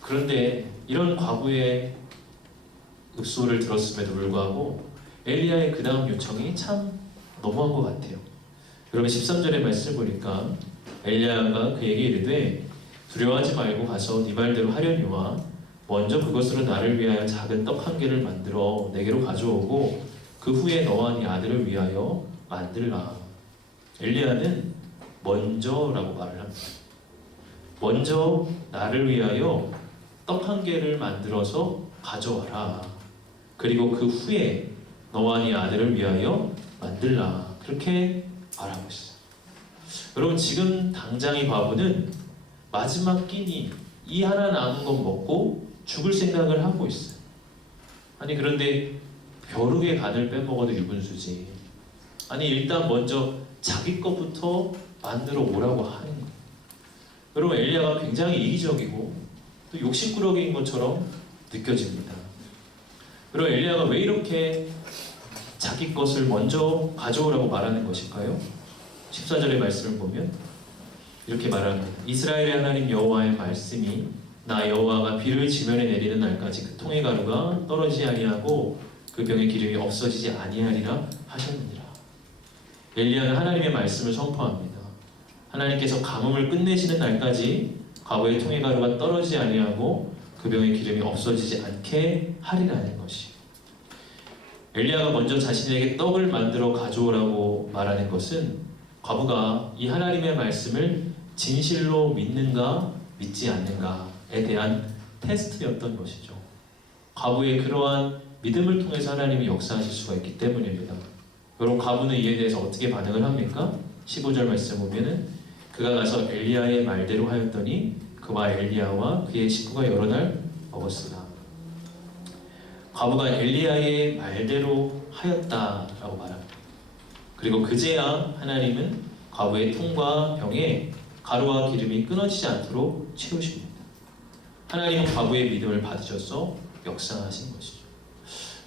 그런데 이런 과부의 읍소를 들었음에도 불구하고 엘리야의 그 다음 요청이 참 너무한 것 같아요. 여러분 13절의 말씀을 보니까 엘리야가 그에게 이르되 두려워하지 말고 가서 네 말대로 하려니와 먼저 그것으로 나를 위하여 작은 떡 한 개를 만들어 내게로 가져오고 그 후에 너와 네 아들을 위하여 만들라. 엘리야는 먼저라고 말을 합니다. 먼저 나를 위하여 떡 한 개를 만들어서 가져와라. 그리고 그 후에 너와 네 아들을 위하여 만들라. 그렇게 말하고 있어요. 여러분, 지금 당장 이 과부는 마지막 끼니 이 하나 남은 것 먹고 죽을 생각을 하고 있어요. 아니 그런데 벼룩의 간을 빼먹어도 유분수지 아니 일단 먼저 자기 것부터 만들어 오라고 하는 거예요. 여러분 엘리야가 굉장히 이기적이고 또 욕심꾸러기인 것처럼 느껴집니다. 그럼 엘리야가 왜 이렇게 자기 것을 먼저 가져오라고 말하는 것일까요? 14절의 말씀을 보면 이렇게 말합니다. 이스라엘의 하나님 여호와의 말씀이 나 여호와가 비를 지면에 내리는 날까지 그 통의 가루가 떨어지지 아니하고 그 병의 기름이 없어지지 아니하리라 하셨느니라. 엘리야는 하나님의 말씀을 선포합니다. 하나님께서 가뭄을 끝내시는 날까지 과거의 통의 가루가 떨어지지 아니하고 그 병의 기름이 없어지지 않게 하리라는 것이. 엘리야가 먼저 자신에게 떡을 만들어 가져오라고 말하는 것은 과부가 이 하나님의 말씀을 진실로 믿는가 믿지 않는가에 대한 테스트였던 것이죠. 과부의 그러한 믿음을 통해서 하나님이 역사하실 수가 있기 때문입니다. 여러분 과부는 이에 대해서 어떻게 반응을 합니까? 15절 말씀 보면은 그가 가서 엘리야의 말대로 하였더니 그와 엘리야와 그의 식구가 여러 날 먹었으나. 과부가 엘리야의 말대로 하였다라고 말합니다. 그리고 그제야 하나님은 과부의 통과 병에 가루와 기름이 끊어지지 않도록 채우십니다. 하나님은 과부의 믿음을 받으셔서 역사하신 것이죠.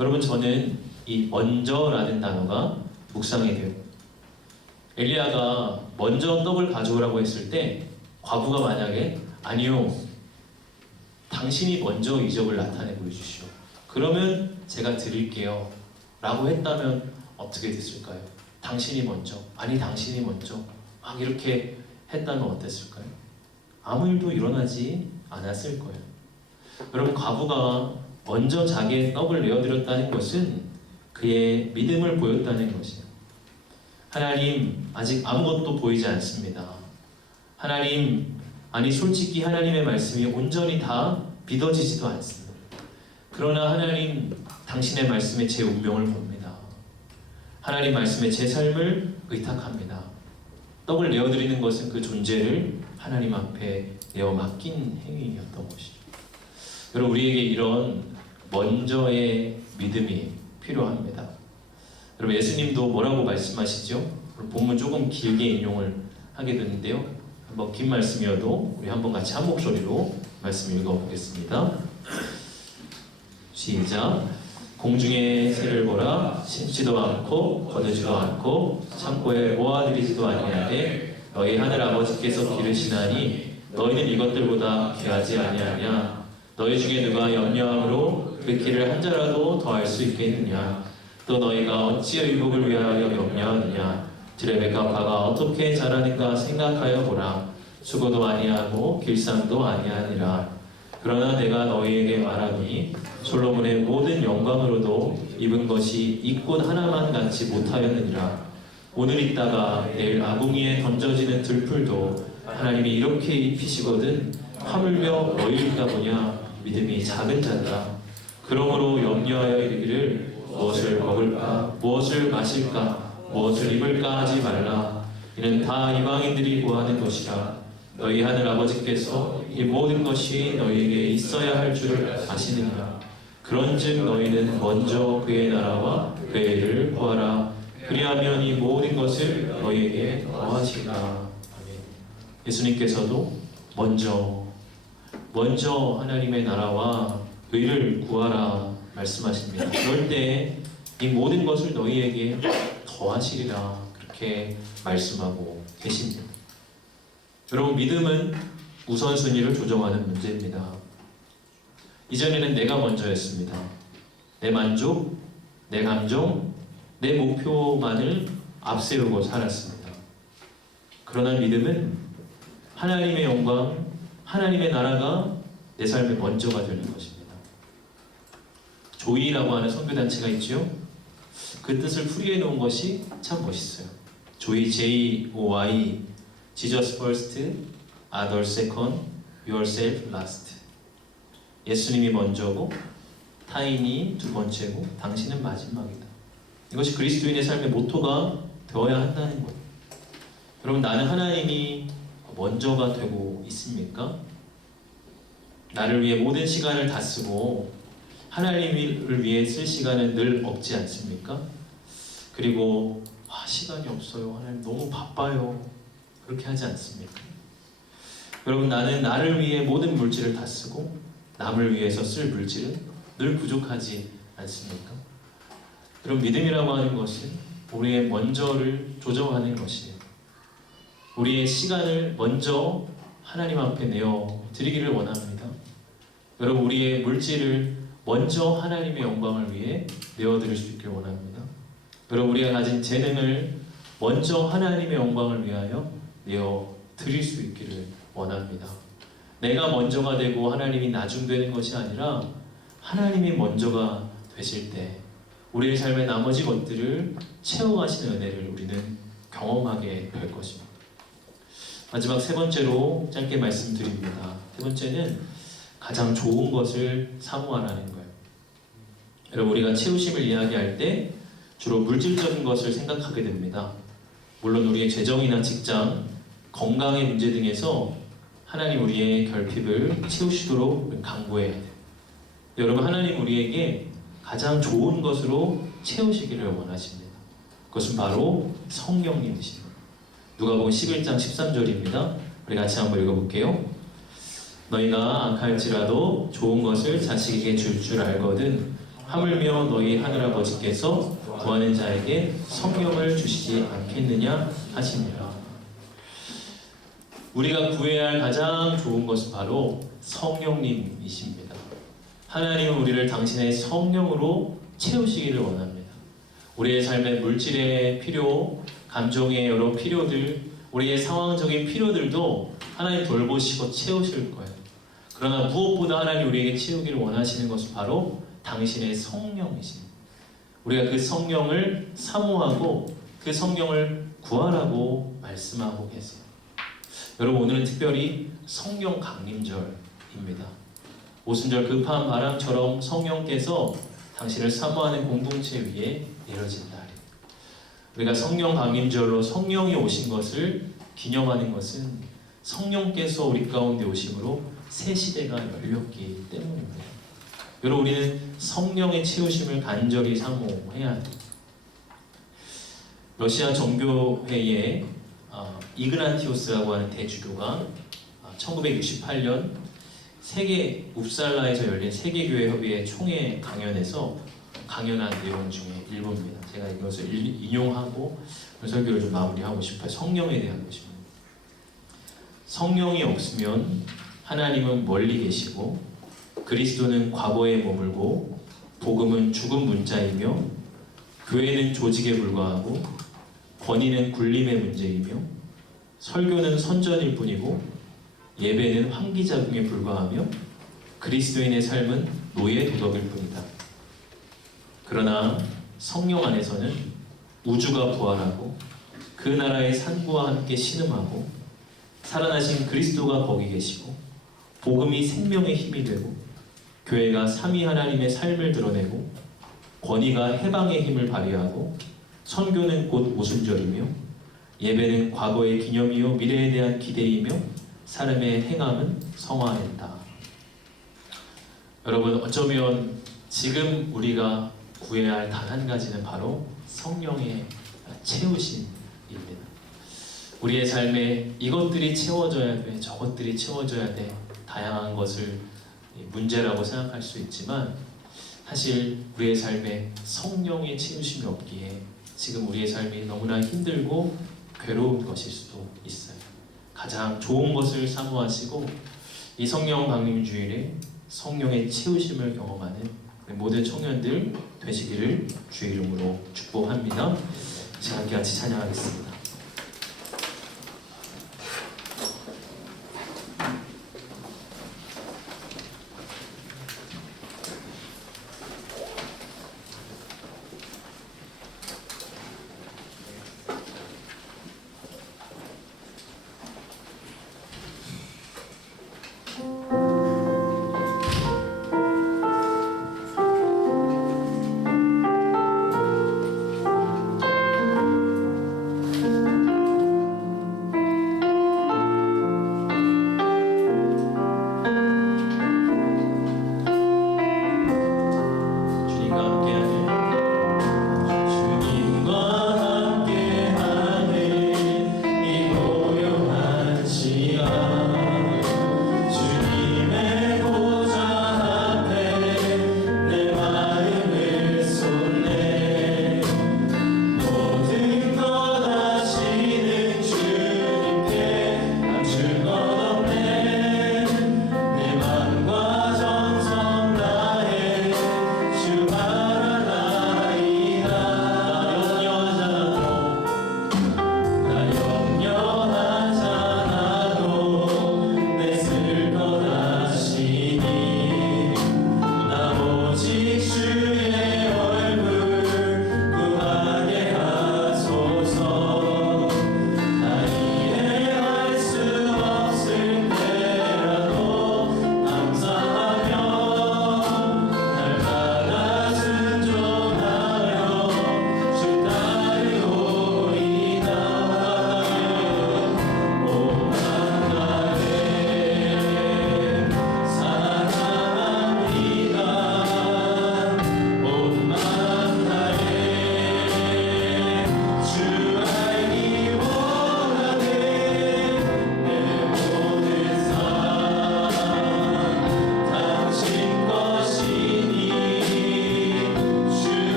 여러분 저는 이 먼저라는 단어가 묵상이 돼요. 엘리야가 먼저 떡을 가져오라고 했을 때 과부가 만약에 아니요 당신이 먼저 이적을 나타내 보여주시오 그러면 제가 드릴게요 라고 했다면 어떻게 됐을까요? 당신이 먼저 아니 당신이 먼저 막 이렇게 했다면 어땠을까요? 아무 일도 일어나지 않았을 거예요. 여러분 과부가 먼저 자기의 떡을 내어드렸다는 것은 그의 믿음을 보였다는 것이에요. 하나님 아직 아무것도 보이지 않습니다. 하나님 아니 솔직히 하나님의 말씀이 온전히 다 믿어지지도 않습니다. 그러나 하나님 당신의 말씀에 제 운명을 봅니다. 하나님 말씀에 제 삶을 의탁합니다. 떡을 내어드리는 것은 그 존재를 하나님 앞에 내어 맡긴 행위였던 것이죠. 여러분 우리에게 이런 먼저의 믿음이 필요합니다. 여러분 예수님도 뭐라고 말씀하시죠? 본문 조금 길게 인용을 하게 되는데요. 한번 긴 말씀이어도 우리 한번 같이 한 목소리로 말씀 읽어보겠습니다. 시작. 공중의 새를 보라 심지도 않고 거두지도 않고 창고에 모아들이지도 아니하되 너희 하늘 아버지께서 기르시나니 너희는 이것들보다 귀하지 아니하냐. 너희 중에 누가 염려함으로 그 길을 한 자라도 더할 수 있겠느냐. 또 너희가 어찌 의복을 위하여 염려하느냐. 들의 값화가 어떻게 자라는가 생각하여 보라. 수고도 아니하고 길쌈도 아니하니라. 그러나 내가 너희에게 말하니 솔로몬의 모든 영광으로도 입은 것이 이 꽃 하나만 같이 못하였느니라. 오늘 있다가 내일 아궁이에 던져지는 들풀도 하나님이 이렇게 입히시거든 하물며 너희일까 보냐. 믿음이 작은 자들아. 그러므로 염려하여 이르기를 무엇을 먹을까 무엇을 마실까 무엇을 입을까 하지 말라. 이는 다 이방인들이 구하는 것이라. 너희 하늘 아버지께서 이 모든 것이 너희에게 있어야 할 줄을 아시느니라. 그런즉 너희는 먼저 그의 나라와 그의 일을 구하라. 그리하면 이 모든 것을 너희에게 더하시리라. 아멘. 예수님께서도 먼저 하나님의 나라와 의를 구하라 말씀하십니다. 그럴 때 이 모든 것을 너희에게 더하시리라 그렇게 말씀하고 계십니다. 여러분 믿음은 우선순위를 조정하는 문제입니다. 이전에는 내가 먼저였습니다. 내 만족, 내 감정, 내 목표만을 앞세우고 살았습니다. 그러나 믿음은 하나님의 영광, 하나님의 나라가 내 삶의 먼저가 되는 것입니다. 조이라고 하는 선교단체가 있죠. 그 뜻을 풀이해 놓은 것이 참 멋있어요. 조이 J-O-Y Jesus first, others second, yourself last. 예수님이 먼저고 타인이 두 번째고 당신은 마지막이다. 이것이 그리스도인의 삶의 모토가 되어야 한다는 거예요. 여러분 나는 하나님이 먼저가 되고 있습니까? 나를 위해 모든 시간을 다 쓰고 하나님을 위해 쓸 시간은 늘 없지 않습니까? 그리고 시간이 없어요. 하나님 너무 바빠요. 그렇게 하지 않습니까? 여러분, 나는 나를 위해 모든 물질을 다 쓰고 남을 위해서 쓸 물질은 늘 부족하지 않습니까? 그럼 믿음이라고 하는 것은 우리의 먼저를 조정하는 것이에요. 우리의 시간을 먼저 하나님 앞에 내어 드리기를 원합니다. 여러분, 우리의 물질을 먼저 하나님의 영광을 위해 내어 드릴 수 있기를 원합니다. 여러분, 우리가 가진 재능을 먼저 하나님의 영광을 위하여 내어 드릴 수 있기를 원합니다. 내가 먼저가 되고 하나님이 나중되는 것이 아니라 하나님이 먼저가 되실 때 우리의 삶의 나머지 것들을 채워가시는 은혜를 우리는 경험하게 될 것입니다. 마지막 세 번째로 짧게 말씀드립니다. 세 번째는 가장 좋은 것을 사모하라는 거예요. 여러분, 우리가 채우심을 이야기할 때 주로 물질적인 것을 생각하게 됩니다. 물론 우리의 재정이나 직장, 건강의 문제 등에서 하나님 우리의 결핍을 채우시도록 강구해야 돼요. 여러분, 하나님 우리에게 가장 좋은 것으로 채우시기를 원하십니다. 그것은 바로 성령님이십니다. 누가복음 11장 13절입니다. 우리 같이 한번 읽어볼게요. 너희가 악할지라도 좋은 것을 자식에게 줄 줄 알거든 하물며 너희 하늘아버지께서 구하는 자에게 성령을 주시지 않겠느냐 하시니라. 우리가 구해야 할 가장 좋은 것은 바로 성령님이십니다. 하나님은 우리를 당신의 성령으로 채우시기를 원합니다. 우리의 삶의 물질의 필요, 감정의 여러 필요들, 우리의 상황적인 필요들도 하나님 돌보시고 채우실 거예요. 그러나 무엇보다 하나님 우리에게 채우기를 원하시는 것은 바로 당신의 성령이십니다. 우리가 그 성령을 사모하고 그 성령을 구하라고 말씀하고 계세요. 여러분, 오늘은 특별히 성령 강림절입니다. 오순절 급한 바람처럼 성령께서 당신을 사모하는 공동체 위에 내려진 날입니다. 우리가 성령 강림절로 성령이 오신 것을 기념하는 것은 성령께서 우리 가운데 오심으로 새 시대가 열렸기 때문입니다. 여러분, 우리는 성령의 채우심을 간절히 사모해야 합니다. 러시아 정교회의 이그나티오스라고 하는 대주교가 1968년 세계 웁살라에서 열린 세계교회 협의회 총회 강연에서 강연한 내용 중에 일부입니다. 제가 이것을 인용하고 설교를 좀 마무리하고 싶어요. 성령에 대한 것입니다. 성령이 없으면 하나님은 멀리 계시고 그리스도는 과거에 머물고 복음은 죽은 문자이며 교회는 조직에 불과하고 권위는 굴림의 문제이며 설교는 선전일 뿐이고 예배는 환기작용에 불과하며 그리스도인의 삶은 노예 도덕일 뿐이다. 그러나 성령 안에서는 우주가 부활하고 그 나라의 산구와 함께 신음하고 살아나신 그리스도가 거기 계시고 복음이 생명의 힘이 되고 교회가 삼위 하나님의 삶을 드러내고 권위가 해방의 힘을 발휘하고 선교는 곧 오순절이며 예배는 과거의 기념이요 미래에 대한 기대이며 사람의 행함은 성화했다. 여러분, 어쩌면 지금 우리가 구해야 할 단 한 가지는 바로 성령의 채우심입니다. 우리의 삶에 이것들이 채워져야 돼, 저것들이 채워져야 돼, 다양한 것을 문제라고 생각할 수 있지만 사실 우리의 삶에 성령의 채우심이 없기에 지금 우리의 삶이 너무나 힘들고 괴로운 것일 수도 있어요. 가장 좋은 것을 사모하시고 이 성령 강림 주일에 성령의 채우심을 경험하는 모든 청년들 되시기를 주의 이름으로 축복합니다. 자, 함께 같이 찬양하겠습니다.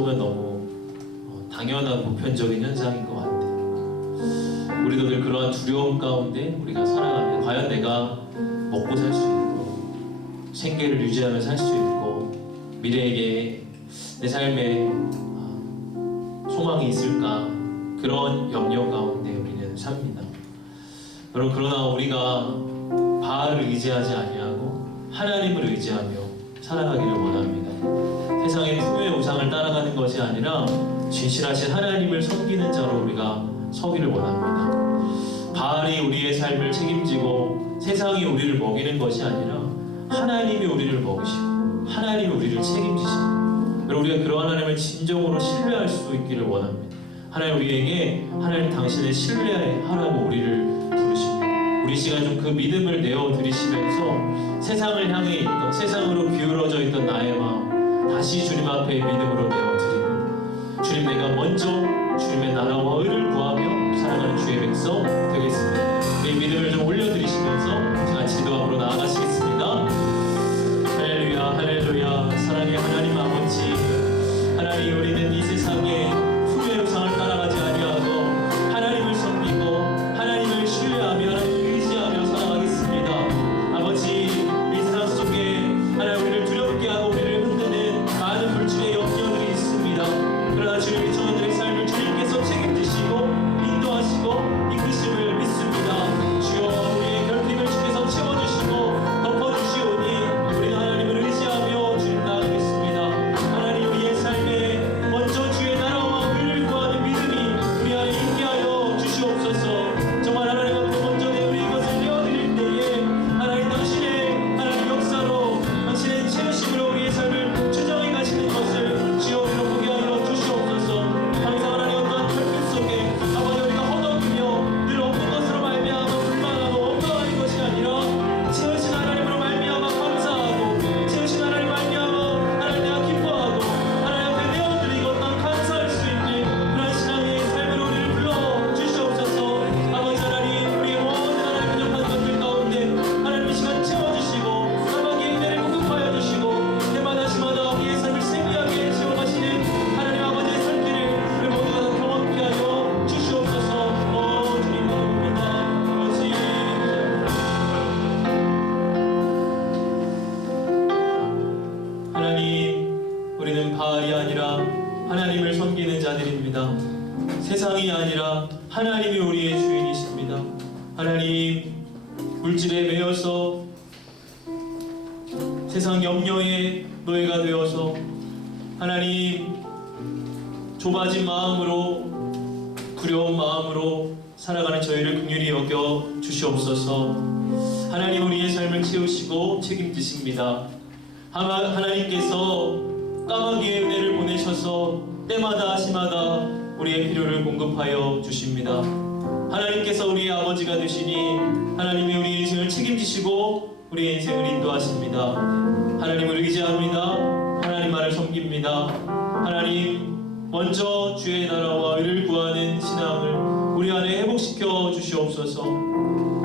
보면 너무 당연한 보편적인 현상인 것 같아요. 우리도 늘 그러한 두려움 가운데 우리가 살아가는데 과연 내가 먹고 살 수 있고 생계를 유지하며 살 수 있고 미래에게 내 삶에 소망이 있을까, 그런 염려 가운데 우리는 삽니다. 여러분, 그러나 우리가 바알을 의지하지 아니하고 하나님을 의지하며 살아가기를 원합니다. 세상의 풍요의 우상을 따라가는 것이 아니라 진실하신 하나님을 섬기는 자로 우리가 서기를 원합니다. 바알이 우리의 삶을 책임지고 세상이 우리를 먹이는 것이 아니라 하나님이 우리를 먹이시고 하나님이 우리를 책임지십니다. 우리가 그러한 하나님을 진정으로 신뢰할 수 있기를 원합니다. 하나님 우리에게 하나님 당신을 신뢰하라고 우리를 부르십니다. 우리 시간 좀 그 믿음을 내어드리시면서 세상을 향해 있던, 세상으로 기울어져 있던 나의 마음 다시 주님 앞에 믿음으로 내어드리고, 주님 내가 먼저 주님의 나라와 의를 구하며 살아가는 주의 백성 되겠습니다. 이 믿음을 좀 올려드리시면서 제가 기도 앞으로 나아가시겠습니다. 할렐루야, 할렐루야. 사랑의 하나님 아버지, 하나님 우리는 이 세상에 풍요의 우상을 따라가지 아니하고 하나님을 섬기고 하나님을 신뢰하며 하나님을 의지하며 살아가겠습니다. 아버지, 이 세상 속에 하나님 우리를 두렵게 하고 우리를 흔드는 많은 물질의 염려들이 있습니다. 그러나 주님, 우리 청년들의 삶을 주님께서 책임지시고 인도하시고 이끄심을 믿습니다. 주여, 우리의 결핍을 주께서 채워주시고 덮어주시오니 우리는 하나님을 의지하며 주님 나아가겠습니다. 하나님, 우리의 삶에 먼저 주의 나라와 의를 구하는 믿음이 우리 안에 있게 하여 주시옵소서. 정말 하나님 앞에 먼저 내 우리 이것을 내어드릴 때에 하나님 당신의 하나님 역사로 당신의 채우심으로 우리의 삶을 주장해 가시는 것을 주여 우리로 보게 하여 주시옵소서. 항상 하나님 어떠한 결핍 속에 아버지 우리가 허덕이며 늘 없는 것으로 말미암아 불만하고 원망하는 것이 아니라 채우신 하나님으로 말미암아 감사하고 채우신 하나님 말미암아 하나님 내가 기뻐하고 하나님 앞에 내어드리고 또한 감사할 수 있는 그런 신앙의 삶으로 우리를 불러 주시옵소서. 아버지 하나님, 우리의 모든 하나님 부족한 것들 가운데 하나님 이 시간 채워주시고 사방의 은혜를 공급하여 주시고 때마다 시마다 우리의 삶을 생기하게 채워가시는 하나님 아버지의 손길을 우리 모두가 다 경험케 하여 주시옵소서. 주님 바랍니다. 아버지, 하나님, 우리는 바알이 아니라 하나님을 섬기는 자들입니다. 세상이 아니라 하나님이 우리의 주인이십니다. 하나님, 물질에 매여서 세상 염려의 노예가 되어서 하나님 좁아진 마음으로 두려운 마음으로 살아가는 저희를 긍휼히 여겨 주시옵소서. 하나님, 우리의 삶을 채우시고 책임지십니다. 하나님께서 까마귀의 은혜를 보내셔서 때마다 시마다 우리의 필요를 공급하여 주십니다. 하나님께서 우리의 아버지가 되시니 하나님이 우리의 인생을 책임지시고 우리의 인생을 인도하십니다. 하나님을 의지합니다. 하나님 말을 섬깁니다. 하나님, 먼저 주의 나라와 의를 구하는 신앙을 우리 안에 회복시켜 주시옵소서.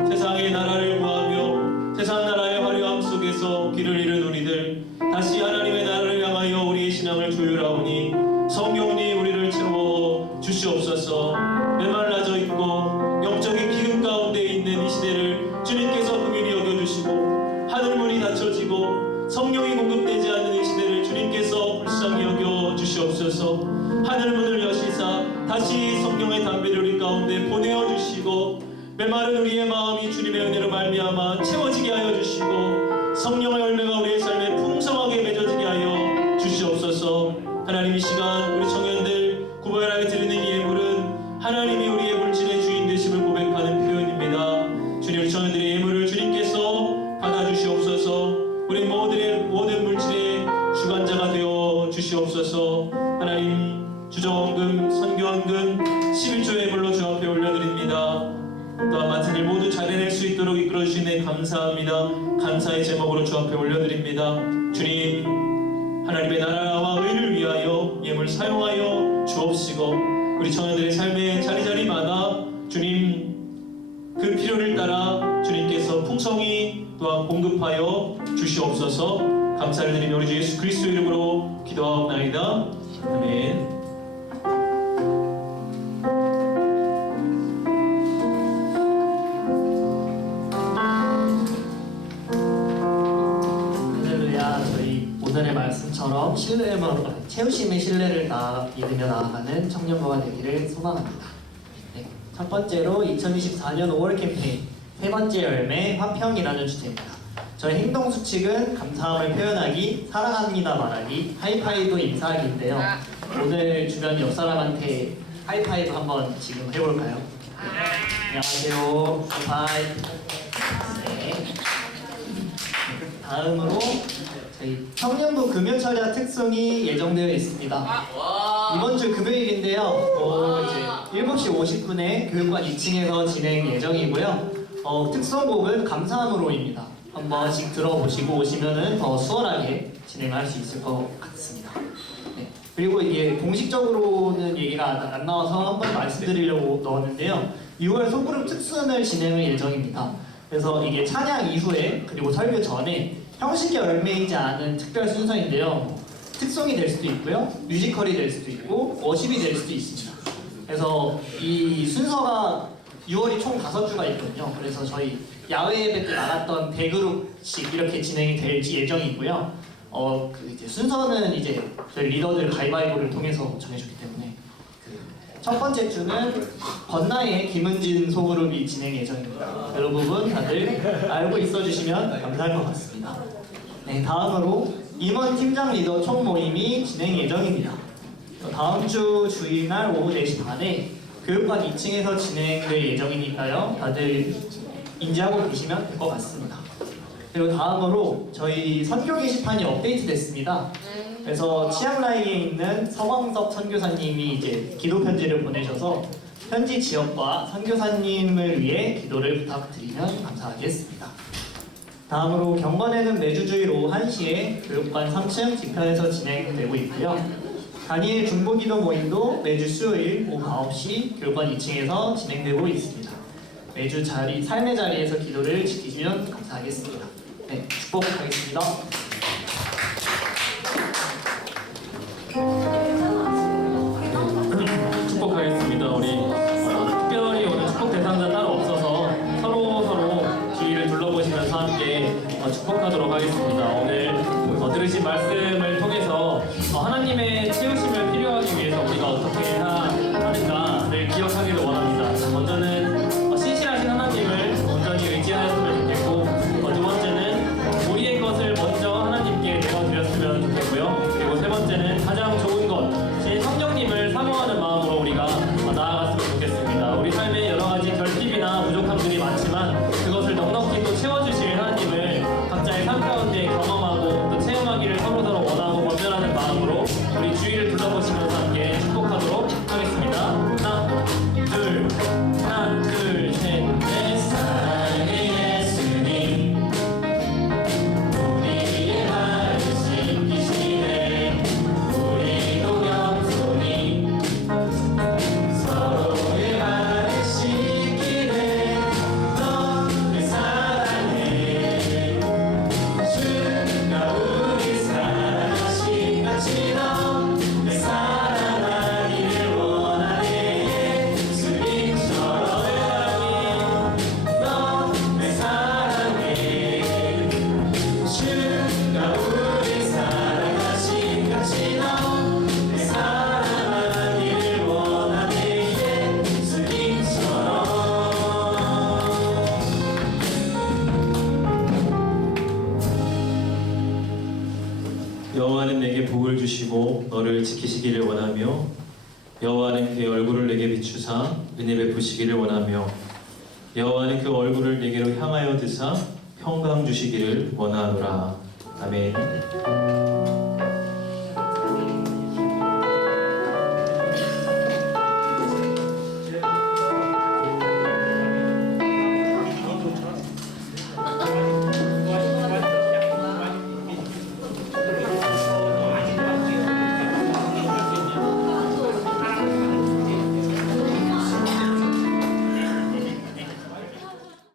세상의 나라를 구하며 세상 나라의 화려함 속에서 길을 잃은 우리들 다시 하나님의 나라를 향하여 우리의 신앙을 조율하오니 성령님 우리를 채워 주시옵소서. 메말라져 있고 영적인 기근 가운데 있는 이 시대를 주님께서 긍휼히 여겨주시고 하늘문이 닫혀지고 성령이 공급되지 않는 이 시대를 주님께서 불쌍히 여겨 주시옵소서. 하늘문을 여시사 다시 성령의 담배를 우리 가운데 보내어 주시고 메마른 우리의 마음이 주님의 은혜로 말미암아 채워지게 하여 주시고 성령의 열매가 우리의 삶에 풍성하게 맺어지게 하여 주시옵소서. 하나님, 이 시간 우리 청년들 구별하게 드리는 이 예물은 하나님이 우리의 물질의 주인 되심을 고백하는 표현입니다. 주님, 우리 청년들의 예물을 주님께서 받아주시옵소서. 우리 모든 물질의 주관자가 되어 주시옵소서. 하나님, 주정원금, 선교원금, 11조 예물로 주 앞에 올려드립니다. 또한 맡은 일 모두 잘해낼 수 있도록 이끌어주시네 감사합니다. 감사의 제목으로 주 앞에 올려드립니다. 주님, 하나님의 나라와 의를 위하여 예물 사용하여 주옵시고 우리 청년들의 삶의 자리자리마다 주님 그 필요를 따라 주님께서 풍성히 또한 공급하여 주시옵소서. 감사를 드리며 우리 주 예수 그리스도 이름으로 기도하옵나이다. 아멘. 할렐루야. 저희 오늘의 말씀처럼 채우심의 신뢰를 믿으며 나아가는 청년부가 되기를 소망합니다. 네, 첫 번째로 2024년 5월 캠페인 세 번째 열매 화평이라는 주제입니다. 저희 행동 수칙은 감사함을 표현하기, 사랑합니다 말하기, 하이파이브 인사하기인데요. 오늘 주변 옆 사람한테 하이파이브 한번 지금 해볼까요? 안녕하세요. 하이파이브. 네. 다음으로 저희 청년부 금요철야 특송이 예정되어 있습니다. 이번 주 금요일인데요. 이제 7시 50분에 교육관 2층에서 진행 예정이고요. 특송곡은 감사함으로입니다. 한 번씩 들어보시고 오시면은 더 수월하게 진행할 수 있을 것 같습니다. 네. 그리고 이게 공식적으로는 얘기가 안 나와서 한번 말씀드리려고 넣었는데요. 6월 소그룹 특순을 진행할 예정입니다. 그래서 이게 찬양 이후에 그리고 설교 전에 형식이 얽매이지 않은 특별 순서인데요. 특송이 될 수도 있고요, 뮤지컬이 될 수도 있고, 워십이 될 수도 있습니다. 그래서 이 순서가 6월이 총 5주가 있거든요. 그래서 저희 야외 예배 때 나갔던 대그룹씩 이렇게 진행이 될 예정이고요. 이제 순서는 이제 저희 리더들 가위바위보를 통해서 정해줬기 때문에 첫 번째 주는 건나의 김은진 소그룹이 진행 예정입니다. 그 부분 다들 알고 있어주시면 감사할 것 같습니다. 네, 다음으로 임원 팀장 리더 총모임이 진행 예정입니다. 다음 주 주일날 오후 4시 반에 교육관 2층에서 진행될 예정이니까요. 다들 인지하고 계시면 될 것 같습니다. 그리고 다음으로 저희 선교 게시판이 업데이트 됐습니다. 그래서 치앙라이에 있는 서광섭 선교사님이 이제 기도 편지를 보내셔서 현지 지역과 선교사님을 위해 기도를 부탁드리면 감사하겠습니다. 다음으로 경건회는 매주 주일 오후 1시에 교육관 3층 뒤편에서 진행되고 있고요. 다니엘 중보기도 모임도 매주 수요일 오후 9시 교육관 2층에서 진행되고 있습니다. 매주 삶의 자리에서 기도를 지키시면 감사하겠습니다. 네, 축복하겠습니다. 축복하겠습니다. 우리 특별히 오늘 축복 대상자 따로 없어서 서로 주위를 둘러보시면서 함께 축복하도록 하겠습니다. 오늘 들으신 말씀을 통해서 하나님의 채우심을 필요하기 위해서 우리가 어떻게 해야 하는가를 기억하기를 원합니다. 먼저는 신실하신 하나님을 온전히 의지하였으면 좋겠고, 두 번째는 우리의 것을 먼저 하나님께 내어드렸으면 좋겠고요. 그리고 세 번째는 가장 좋은 것, 성령님을 사모하는 마음으로 우리가 나아갔으면 좋겠습니다. 우리 삶에 여러 가지 결핍이나 부족함들이 많지만 그것을 넉넉히 또 채워주실 하나님을 각자의 삶 가운데 경험하고 또 체험하기를 서로서로 원하고 권면하는 마음으로 우리 주위를 둘러보시면서 함께 축복하도록 하겠습니다. 하나, 둘, 셋, 넷. 사랑의 예수님, 우리의 발을 씻기시네. 우리도 겸손히 서로의 발을 씻기네. 너를 사랑해. 주가 우리 사랑하신 같이 너를 사랑하기를 원하네. 예수님처럼 너를 사랑해. 주가 우리 사랑하신 같이 너를 사랑하기를 원하네. 예수님처럼. 여호와는 내게 복을 주시고 너를 지키시기를 원하며, 여호와는 그의 얼굴을 내게 비추사 은혜 베푸시기를 원하며, 여호와는 그 얼굴을 내게로 향하여 드사 평강 주시기를 원하노라. 아멘.